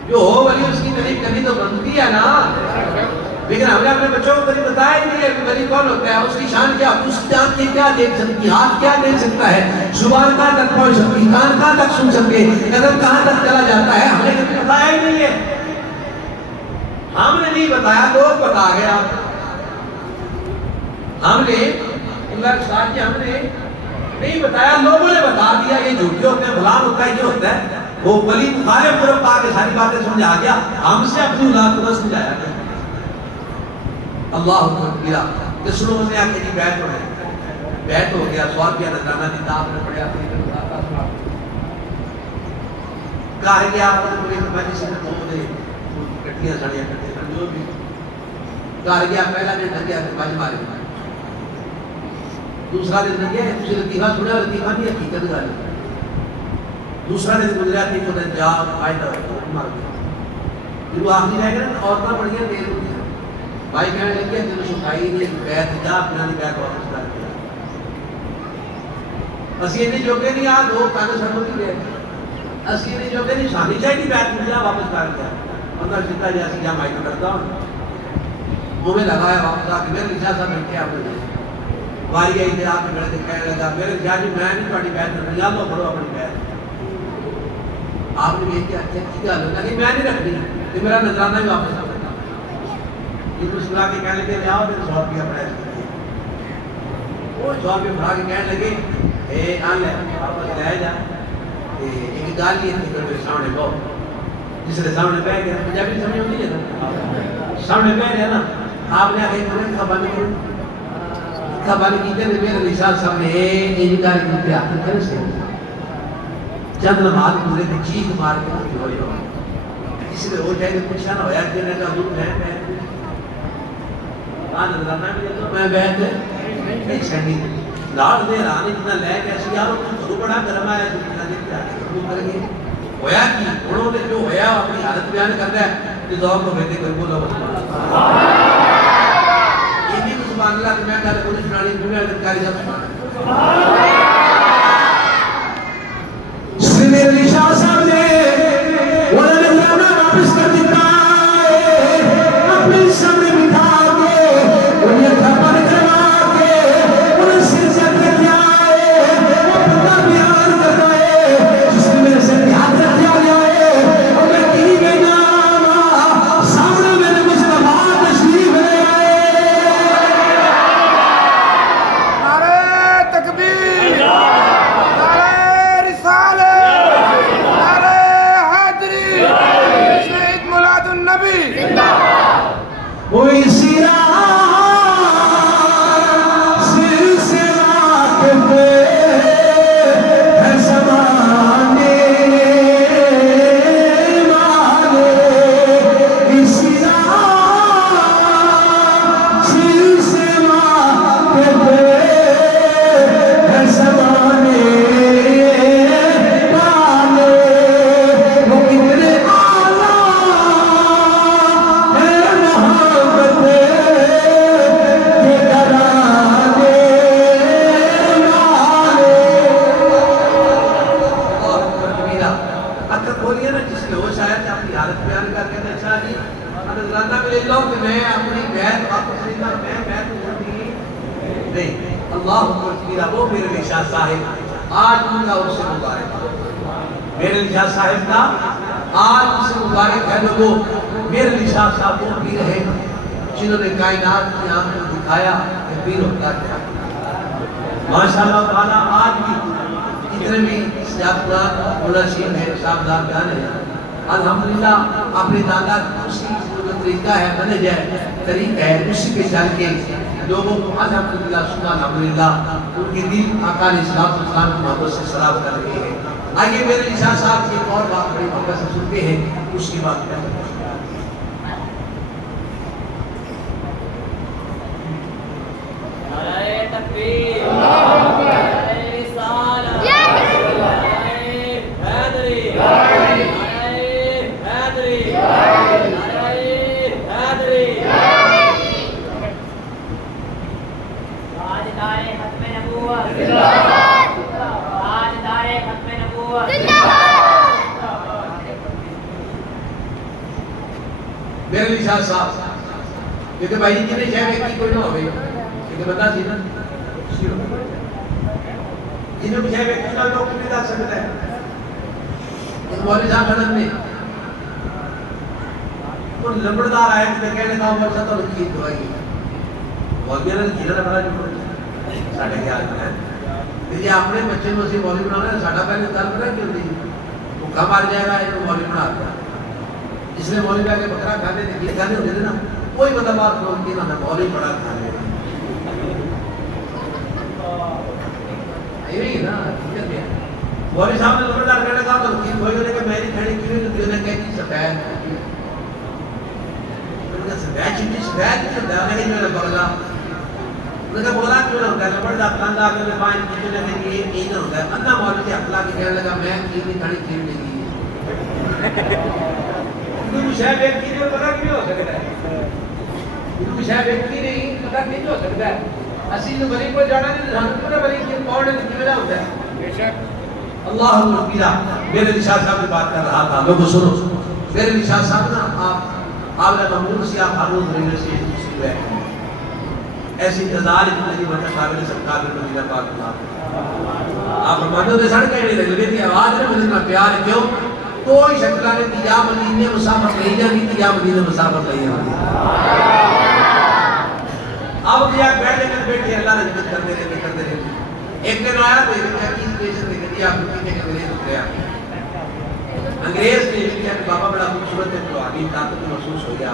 جو ہو ولی اس کی تعریف کرنی تو بنتی ہے نا، لیکن ہم نے اپنے بچوں کو کبھی بتایا ہی نہیں ہے کہ ولی کون ہوتا ہے، اس کی شان کیا، اس کی آنکھ کیا دیکھ سکتی، ہاتھ کیا دیکھ سکتا ہے، زبان کہاں تک پہنچ سکتی، کان کہاں تک سن سکتے، قدم کہاں تک چلا جاتا ہے، ہم نے کبھی بتایا ہی نہیں ہے، ہم نے نہیں بتایا، لوگ بتا گیا، ہم نے اللہ کے ساتھ ہم نے نہیں بتایا، لوگوں نے بتا دیا یہ جھوٹے ہوتے ہیں، فلان ہوتا ہے، یہ ہوتا ہے، وہ ولی مخالف طرف پا کے ساری باتیں سمجھا گیا، ہم سے اپنی اولاد کو سمجھایا گیا۔ اللہ اکبر، اس لوگوں نے آ کے بیعت ہو رہے بیت ہو گیا, 100 روپیہ نذرانہ دیتا, آپ نے پڑھیا اپنی کہا ہے کہ آپ نے کوئی مجلس میں دو دے کٹیاں سڑیاں کٹے جو بھی کہا ہے کہ آپ پہلا دن لگیا تو بج مارے, دوسرا دن لگیا تجھے لطیفہ سنیا, لطیفہ نہیں حقیقت گل, دوسرا دن گزرا تھی تو دن جا فائدہ مار گیا, پھر وہ آخری رہ گیا عورتیں بڑھیا دیر ہو گیا, بھائی کہنے لگے تین سکھائی نہیں بیت جا اپنا بیت واپس کر دیا, اسی اتنے جوگے نہیں آ دو کان سڑوں کی گئے, اسی اتنے جوگے نہیں سانی چاہیے بیت مجھا واپس کر دیا, بندہ سیدھا جا سی جا مائک کرتا ہوں منہ میں لگایا واپس آ کے میرے لکھا سا بیٹھے آپ نے واری آئی تھے آپ نے میرے کہنے لگا میرے لکھا جی میں نہیں پڑھی بیت رکھنی, آپ لو پڑھو اپنی بیت, آپ نے یہ کیا کی گل ہوگا کہ میں نہیں رکھنی کہ میرا نذرانہ بھی واپس آ گیا, یہ مسکرا کے کہنے لگے لے آؤ میرے 100 روپیہ پڑھایا, وہ 100 روپیہ پڑھا کے کہنے لگے اے آن لے واپس لے جا, ایک گال یہ تھی میرے سامنے بہت, جس کے سامنے بہ گیا پنجابی سمجھ ہوتی ہے نا, سامنے بہ گیا نا, آپ نے آگے پورے خبانی کی تے میرے نشان سامنے ایک گال کی تے آتے تھے سے چند نماز گزرے تھے چیخ مار کے اٹھی ہوئی ہو, کسی نے ہو جائے کہ پوچھا نہ ہویا کہ نے کہا حضور میں نظرانہ بھی تو میں بیٹھ نہیں سنی لال دے رانی اتنا لے کے ایسی یار تو بڑا گرم آیا جو اتنا دے کے آگے قبول کر گئے ہویا کی انہوں نے جو ہویا اپنی حالت بیان کرتا ہے کہ دور کو بیٹے کوئی بولا یہ بھی سبحان اللہ کہ میں کہا کوئی سنانی دنیا دکاری سب سبحان اللہ میرے شاہ صاحب نے وہاں نے جانا واپس کر دیتا ہے اپنے سامنے بٹھا کے انہیں کھپن کروا کے انہیں سر سے کیا ہے وہ بندہ بیان کرتا ہے جس نے میرے سر ہاتھ رکھ دیا ہے اور میں کی گئی نام سامنے میرے مصطفیٰ تشریف لے آئے. نعرہ تکبیر, نعرہ رسالت, نعرہ حیدری, شہید میلاد النبی. کوئی سیرا سلسلہ پہ ہے زمانے والے, سیرا سلسلہ پہ ہے زمانے والے, وہ کتنے اعلیٰ ہے محبت کے گرانے والے. اکر کھولیے نا جس کے ہوش آیا تھا اپنی حالت بیان کر کے اچھا جی نذرانہ بھی لے لو کہ میں اپنی بیت واپس لینا, میں بیت چھوڑی نہیں. اللہ اکبر کبیرہ. وہ میرے نشاء صاحب آج ان کا اس سے مبارک, میرے نشاء صاحب کا آج اس سے مبارک ہے لوگوں. میرے نشاء صاحب وہ پیر ہیں جنہوں نے کائنات کی آنکھ کو دکھایا کہ پیر ہوتا کیا. ماشاءاللہ تعالیٰ آج بھی جتنے بھی سیاستدان مناشین ہیں صاحبدار گان ہیں الحمدللہ اپنے دادا اسی جو طریقہ ہے منہج ہے طریقہ ہے اسی پہ چل کے لوگوں کو الحمدللہ سنا الحمدللہ ان کے دل آقا علیہ السلام کی محبت سے سراب کر رہے ہیں. آئیے میرے نشاء صاحب کی ایک اور بات بڑی محبت سے سنتے ہیں, اس کی بات کرتے ہیں. نعرہ تکبیر, نعرہ رسالت, نعرہ حیدری, نعرہ حیدری, نعرہ حیدری. تاجدار ختم نبوت, تاجدار ختم نبوت. میرے نشاء صاحب کیونکہ بھائی جنہیں چاہے ویکتی کوئی نہ ہوئے کیونکہ بتا سی نا جنہوں کو چاہے ویکتی کا لوگ نہیں دار سکتا ہے. اس مولوی صاحب حضرت نے وہ لمبردار آئے کہ کہنے کا عمر ساتھ اور لکھیت دوائی مولوی نے جیلہ بڑا جو ساڑھے خیال میں کہ یہ اپنے بچے میں سے مولوی بنا رہے ہیں ساڑھا پہلے دار بڑا کیوں دی وہ کم آر جائے گا ایک مولوی بنا دیا. اس نے مولوی آگے بکرا کھانے تھے یہ کھانے ہوتے تھے نا کوئی مطلب بات کھول کے نا مولوی بڑا کھانے نہیں نا حقیقت ہے مولوی صاحب نے خبردار کرنے کا تو وکیل کوئی نے کہ میری کھڑی کیوں تو دینے کہ جی سفید نے سفید چیز سفید کیوں دانے کے جو بغلا نے کہا بولا کیوں نہ ہوتا ہے خبردار خاندار نے پائن کی جو نے کہ یہ نہیں ہوتا ہے انا مولوی سے اخلاق کہنے لگا میں کی کھڑی کیوں نہیں تو شاید ایک کی نے پتہ کیوں ہو سکتا ہے تو شاید ایک کی نہیں پتہ نہیں ہو سکتا ہے اسی تو بری کو جانا نہیں ہم پورا بری کی پاؤڈر کی وجہ ہوتا ہے بے شک اللہ اکبر میرے نشاط صاحب کی بات کر رہا تھا لوگوں سنو میرے نشاط صاحب نا آپ نے محمود سے آپ حارون رہنے سے سکھ رہے ایسی انتظار اتنی مطلب قابل سرکار میں مدینہ پاک تھا آپ فرماتے ہو سڑک کہنے لگے تھی آواز نے مجھے اتنا پیار ہے کیوں کوئی شکلہ نے تھی یا مدینہ مسافت نہیں جانی تھی یا مدینہ مسافت نہیں جانی اب دیا بیٹھے بیٹھے اللہ نے جمعت کرتے رہے ایک دن آیا تو ایک چیز پیشن نے کہا آپ کی کہ انگریز اتریا انگریز نے کہا کہ بابا بڑا خوبصورت ہے تو آگے طاقت محسوس ہو گیا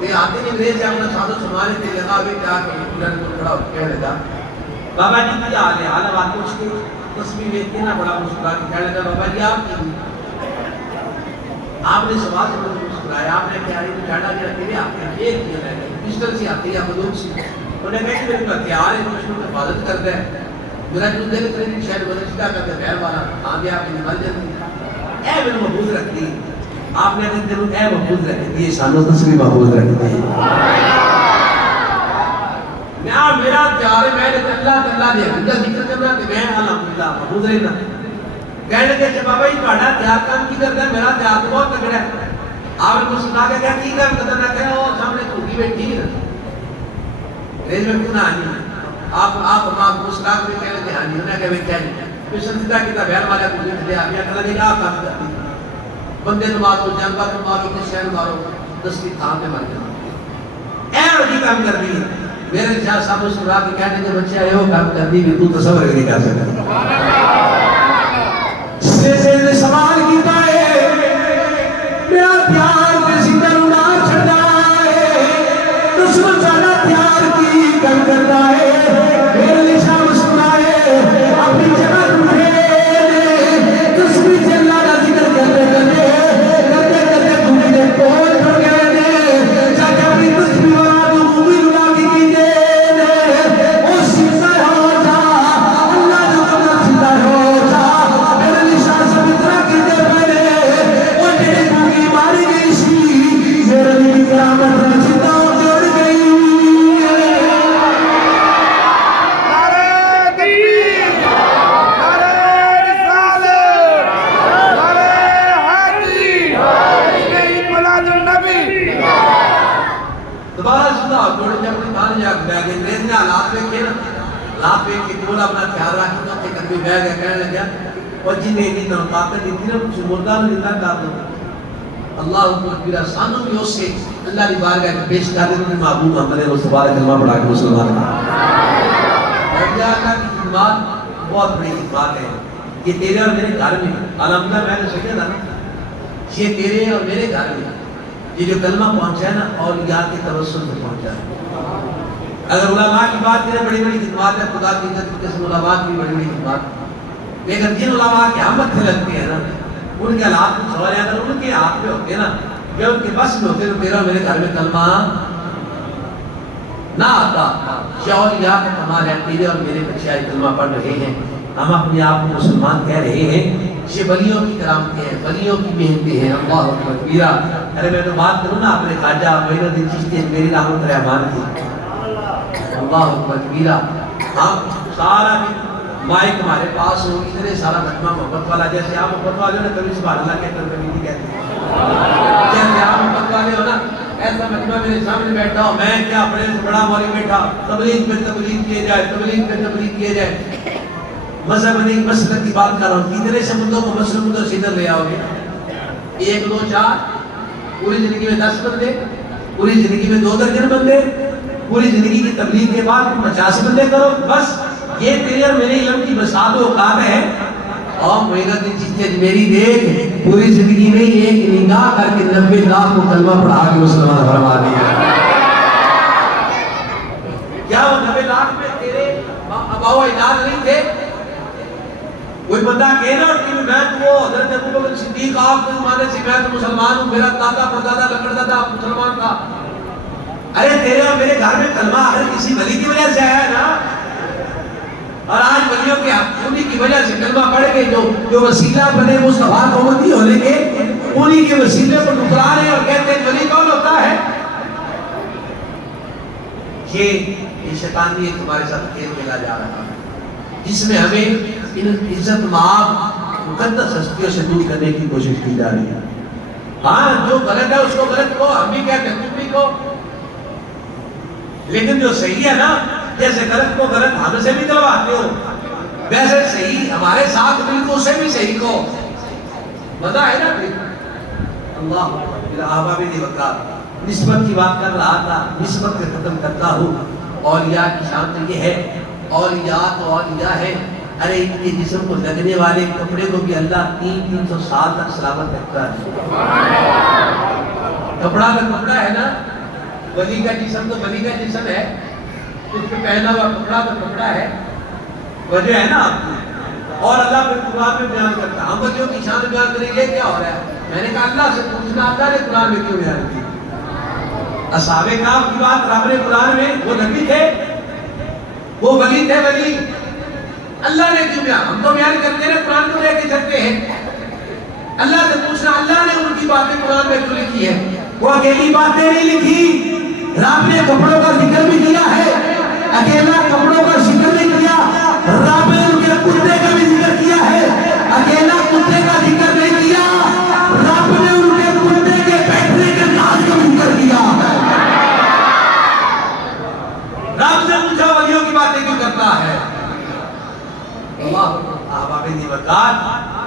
یہ آتے ہیں انگریز سے اپنا ساتھ سنوانے تھے لگا ہوئے کہا کہ انہوں نے کھڑا کہہ لگا بابا جی کیا حال ہے حال بات پوچھ کے تصویر دیکھ کے نا بڑا مسکرا کے کہنے لگا بابا جی آپ نے سوال سے مجھے مسکرایا آپ نے کہا یہ جانا گیا تیرے آپ نے کھیل کیا ہے پسٹل سے آتی ہے بندوق سے انہوں نے کہا کہ میرے کو ہتھیار ہے دشمن کی حفاظت کرتا ہے میرا جو دل کرے شاید بدشتہ کرتا ہے بہر والا کامیاب کی نمال جاتی اے میرے محفوظ رکھ دی آپ نے اپنے دل اے محفوظ رکھ دی شانوں تصویر محفوظ رکھ دی میرا ہتھیار ہے میں نے اللہ دے حمدہ ذکر کرنا کہ میں الحمدللہ محفوظ رہنا کہنے لگے کہ بابا یہ تھوڑا ہتھیار کام کی کرتا ہے میرا ہتھیار تو بہت تگڑا ہے آپ نے کچھ سنا کے کہا کی کام کرتا نہ کہا وہ سامنے ٹوٹی بیٹھی ہے ریز میں کیوں نہ آنی آپ مسکرا کے کہنے لگے آنی انہیں کہا بیٹھا ہے پھر سنسدہ کی تھا بہر والا کچھ لے آگیا کہا لگے آپ کام کرتی بندے نو مارو جانبا نو مارو کسین مارو دستی تھام میں مر جانا اے رجی کام کر دی میرے شاہ صاحب مسکرا کے کہنے کے بچے آئے ہو کام کر دی بھی تو تصور نہیں کر سکتا سے سوال کی پائے میرا پیار کسی طرح نہ چھڑا ہے دشمن سارا پیار کی گل کرتا ہے میرے لشا مسکرائے اپنی جگہ اٹھے دشمن سے اللہ کا ذکر کرتے کرتے تمہیں نے کون چھوڑ گئے چاہتے اپنی دشمن والا تو مومن اللہ کی دے او سیدھا ہو جا اللہ جو کرنا سیدھا ہو جا اور جی نے اتنی طاقت دیتی نا کچھ مردہ نے اللہ کر دو اللہ اکبر سانوں بھی اس سے اللہ کی بارگاہ میں پیش کر دے محبوب محمد مصطفیٰ کا کلمہ پڑھا کے مسلمان اور یہ اللہ کی خدمات بہت بڑی خدمات ہے یہ تیرے اور میرے گھر میں الحمدللہ میں نے سکھا تھا نا یہ تیرے اور میرے گھر میں یہ جو کلمہ پہنچا ہے نا اور یاد کے توسل سے پہنچا ہے اگر علماء کی بات کریں بڑی بڑی خدمات ہے خدا کی عزت کے قسم علماء کی بڑی بڑی خدمات لیکن جن علماء کے ہم متھے لگتے ہیں نا ان کے حالات میں سوال اگر ان کے ہاتھ میں ہوتے ہیں نا یا ان کے بس میں ہوتے ہیں تو میرا میرے گھر میں کلمہ نہ آتا یا اولیاء کا کمال ہے تیرے اور میرے بچے آج کلمہ پڑھ رہے ہیں ہم اپنے آپ کو مسلمان کہہ رہے ہیں یہ ولیوں کی کرامتیں ہیں ولیوں کی محنتیں ہیں اللہ اکبر کبیرہ ارے میں تو بات کروں نا اپنے خواجہ معین الدین چشتی میری رحمت رحمان کی اللہ اکبر کبیرہ ہم سارا مائک ہمارے پاس ہو اتنے سارا مجمع محبت والا جیسے آپ محبت والے ہو نا کبھی سبحان اللہ کہتے ہیں کبھی نہیں کہتے جیسے آپ محبت والے ہو نا ایسا مجمع میرے سامنے بیٹھا ہو میں کیا بڑے سے بڑا مولوی بیٹھا تبلیغ پہ تبلیغ کیے جائے تبلیغ پہ تبلیغ کیے جائے مذہب نہیں مسلک کی بات کر رہا ہوں کتنے سے بندوں کو مسلم ادھر سے ادھر لے آؤ گے 1 2 4 پوری زندگی میں 10 بندے پوری زندگی میں 2 درجن بندے پوری زندگی کی تبلیغ کے بعد 50 بندے کرو بس یہ تیرے اور میرے علم کی بساط و اوقات ہے اور معین الدین چشتی اجمیری دیکھ پوری زندگی میں ایک نگاہ کر کے 90 لاکھ کو کلمہ پڑھا کے مسلمان فرما دیا کیا وہ 90 لاکھ میں تیرے اجازت نہیں تھے. کوئی بندہ کہنا کہ میں تو وہ حضرت ابوبکر صدیق آپ کے زمانے سے میں تو مسلمان ہوں, میرا دادا پردادا لکڑدادا مسلمان تھا. ارے تیرے اور میرے گھر میں کلمہ ہر کسی ولی کی وجہ سے آیا ہے نا. اور آج ولیوں کے انہی کی وجہ سے کلمہ پڑھ کے جو وسیلہ بنے مصطفیٰ کو امتی ہونے کے, انہی کے وسیلے کو ٹکرا رہے اور کہتے ہیں ولی کون ہوتا ہے. یہ شیطان بھی تمہارے ساتھ کھیل کھیلا جا رہا ہے, جس میں ہمیں ان عزت مآب مقدس ہستیوں سے دور کرنے کی کوشش کی جا رہی ہے. ہاں جو غلط ہے اس کو غلط کو, ہم بھی کہتے ہیں تم بھی کو, لیکن جو صحیح ہے نا, جیسے غلط کو غلط ہم سے بھی دلواتے ہو, ویسے صحیح ہمارے ساتھ مل کو اسے بھی صحیح کو. مزہ ہے نا. اللہ احباب وقار نسبت کی بات کر رہا تھا, نسبت سے ختم کرتا ہوں. اولیاء کی شان تو یہ ہے, اولیاء تو اولیاء ہے. ارے ان کے جسم کو لگنے والے کپڑے کو بھی اللہ 300 سال تک سلامت رکھتا ہے. کپڑا کا کپڑا ہے نا, ولی کا جسم تو ولی کا جسم ہے, اس پہ پہنا ہوا کپڑا تو کپڑا ہے, وجہ ہے نا آپ کی. اور اللہ پھر قرآن میں بیان کرتا ہے. ہم ولیوں کی شان بیان کریں گے, کیا ہو رہا ہے؟ میں نے کہا اللہ سے پوچھنا, اللہ نے قرآن میں کیوں بیان کی؟ اصحاب کہف کی بات رب نے قرآن میں, وہ نبی تھے, وہ ولی تھے, ولی اللہ نے کیوں بیان؟ ہم تو بیان کرتے ہیں قرآن کو لے کے چلتے ہیں. اللہ سے پوچھنا اللہ نے ان کی باتیں قرآن میں کیوں لکھی ہے. وہ اکیلی باتیں نہیں لکھی, رب نے کپڑوں کا ذکر بھی کیا ہے. اکیلا کپڑوں کا ذکر نہیں کیا, رب نے ان کے کتے کا بھی ذکر کیا ہے. اکیلا کتے کا ذکر نہیں کیا, رب نے ان کے کتے کے بیٹھنے کے ناز کا بھی ذکر کیا. رب سے پوچھا ولیوں کی باتیں کیوں کرتا ہے. اللہ احباب وقار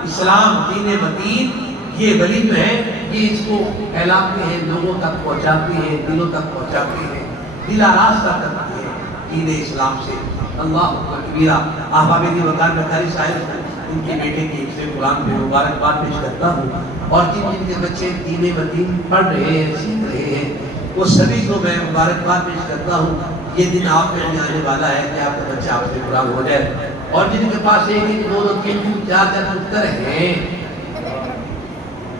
اسلام دین متین, یہ ولی جو ہے یہ اس کو پھیلاتے ہیں, لوگوں تک پہنچاتے ہیں, دلوں تک پہنچاتے ہیں, دل آراستہ کرتے ہیں دین اسلام سے. اللہ کبیرہ. احباب وقار میں قاری صاحب ان کے بیٹے کی سے قرآن پہ مبارکباد پیش کرتا ہوں, اور جن جن کے بچے دین متین پڑھ رہے ہیں, سیکھ رہے ہیں, وہ سبھی کو میں مبارکباد پیش کرتا ہوں. یہ دن آپ پہ بھی آنے والا ہے کہ آپ کا بچہ آپ سے قرآن ہو جائے. اور جن کے پاس ایک ایک 2 2 3 3 4 4 پتر ہیں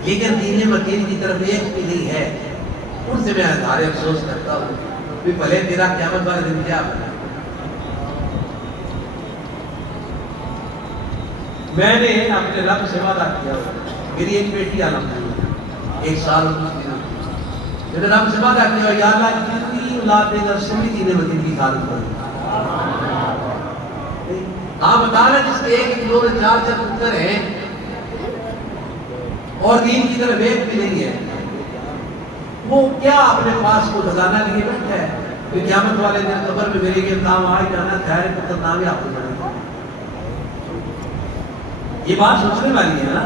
لیکن دین متین کی طرف ایک بھی نہیں ہے, ان سے میں اظہار افسوس کرتا ہوں کہ بھلے تیرا قیامت والا دن کیا بنا. میں نے اپنے رب سے وعدہ کیا, میری ایک بیٹی الحمدللہ 1 سال میں نے رب سے وعدہ کیا, یا اللہ جتنی اولاد دے گا سبھی دین متین کی حفاظت کرے. ہاں بتا رہے جس کے 1 1 2 4 4 پتر ہیں اور دین کی طرف ایک بھی نہیں ہے, وہ کیا اپنے پاس کو خزانہ لیے بیٹھا ہے کہ قیامت والے دن قبر میں میرے یہ کام آئے جانا خیر پتر نام آپ کو بنے. یہ بات سوچنے والی ہے نا.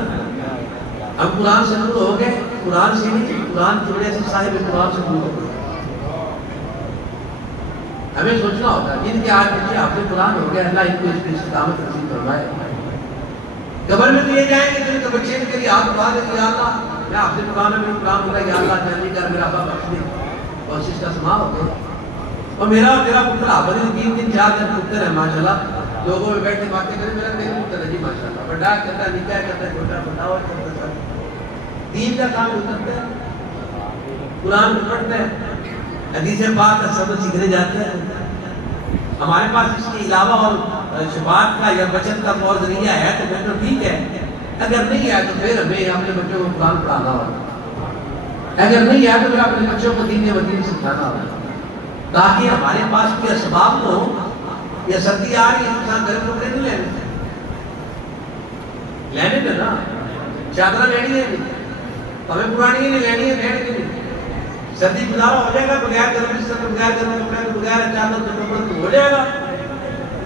ہم قرآن سے دور ہو گئے, قرآن سے نہیں, قرآن کی وجہ سے صاحب قرآن سے دور ہو گئے. ہمیں سوچنا ہوتا ہے جن کے آج بچے حافظ قرآن ہو گئے, اللہ ان کو اس کی استقامت نصیب فرمائے. قبر میں تو یہ جائیں گے جن کے بچے کے لیے ہاتھ اٹھا دے کہ یا اللہ میں حافظ قرآن میں قرآن ہو گیا, یا اللہ جلدی کر میرا ابا بخش دے, اور اس کا سما ہو گیا. اور میرا اور تیرا پتر حافظ 3 3 4 4 پتر ہے ماشاءاللہ, لوگوں میں بیٹھے باتیں کریں, میرا 3 پتر ہے جی ماشاءاللہ, بڑا کرتا ہے, نکاح کرتا ہے, چھوٹا بڑا اور کرتا ہے, دین کا کام کرتا ہے, قرآن پڑھتا ہے, حدیث پاک کا سبق سیکھنے جاتے ہیں. ہمارے پاس اس کے علاوہ اور شفاعت کا یا بچت کا اور ذریعہ ہے تو پھر تو ٹھیک ہے, اگر نہیں ہے تو پھر ہمیں اپنے بچوں کو قرآن پڑھانا ہوگا, اگر نہیں ہے تو پھر اپنے بچوں کو دین متین سکھانا ہوگا, تاکہ ہمارے پاس کوئی اسباب ہو. یا سردی آ رہی ہے انسان گرم کپڑے نہیں لینے پہ نا, چادر لینی ہے, ہمیں پرانی نہیں لینی ہے, لینی نہیں. سردی گزارا ہو جائے گا بغیر گرم بستر بغیر گرم کپڑے بغیر چادر کے کپڑے تو ہو جائے گا,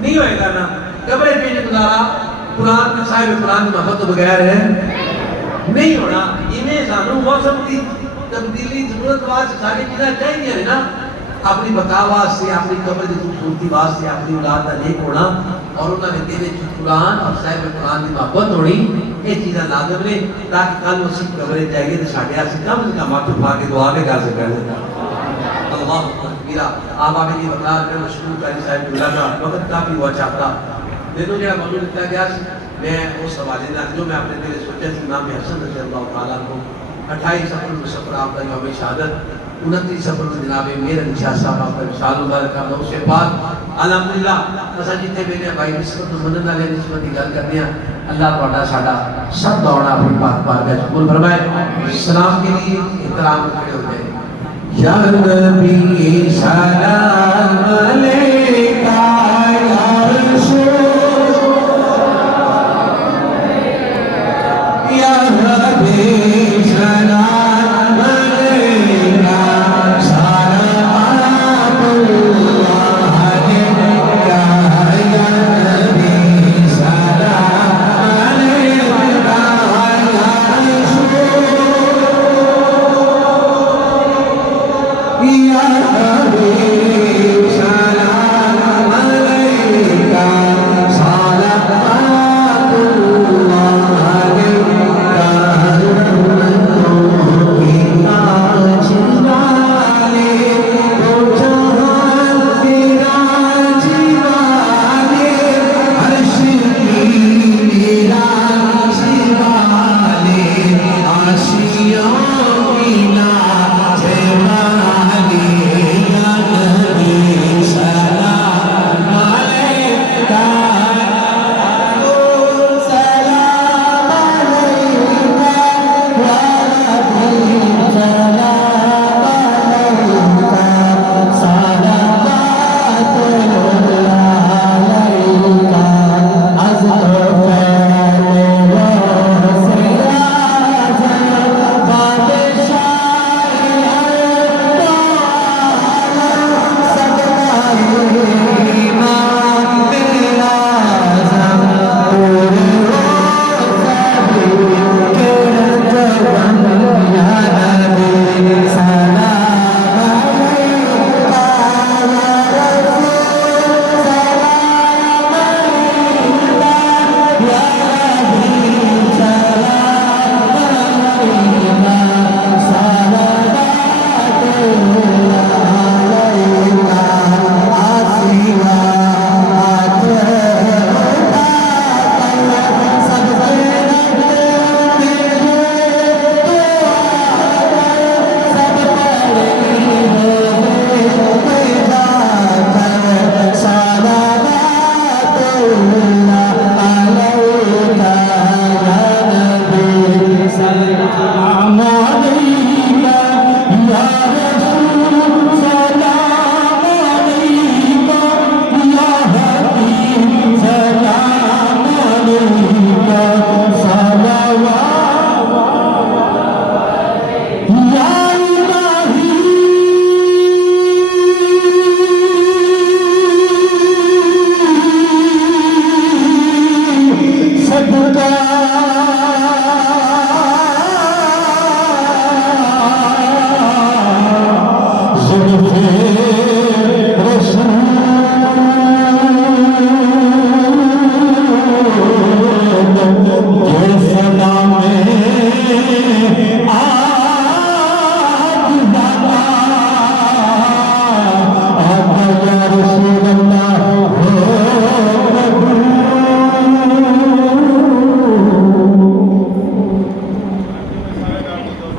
نہیں ہوئے گا نا. کپڑے پہنے گزارا قرآن کے صاحب قرآن کی محبت بغیر ہے نہیں ہونا. انہیں سانو موسم کی تبدیلی ضرورت واسطے ساری چیزیں چاہیے نا, اپنی بقا واسطے, اپنی قبر کی خوبصورتی واسطے, اپنی اولاد کا نیک ہونا, اور انہوں نے دل وچ قرآن اور صاحب قرآن کی محبت ہونی, یہ چیزیں لازم نے, تاکہ کل اسی قبریں جائیے تو ساڈے واسطے کم از کم ہاتھ اٹھا کے دعا کے گھر سے کر دیتا. اللہ اکبر. آپ آگے یہ بتا کر مشکور قاری صاحب کا وقت کافی ہوا چاہتا, دنوں جڑا موضوع لکھا گیا میں اس حوالے نال جو میں اپنے دل سوچا کہ امام حسن رضی اللہ تعالیٰ کو 28 سفر میں سفر آپ کا یوم شہادت 29 سفر میں جناب میرن شاہ صاحب آپ کا وشال مبارک آپ اس کے بعد الحمدللہ اسا جتنے میرے بھائی نسبت منن والے نسبت کی گل کرتے ہیں اللہ تعالیٰ ساڈا سب دوڑنا اپنی پاک بارگاہ وچ قبول فرمائے سلام کے لیے احترام کھڑے ہو جائیں یا نبی سلام علیکہ یا رسول یا حبیب سلام علیکہ صلوات اللہ علیکہ یا نبی سلام علیکہ یا رسول یا حبیب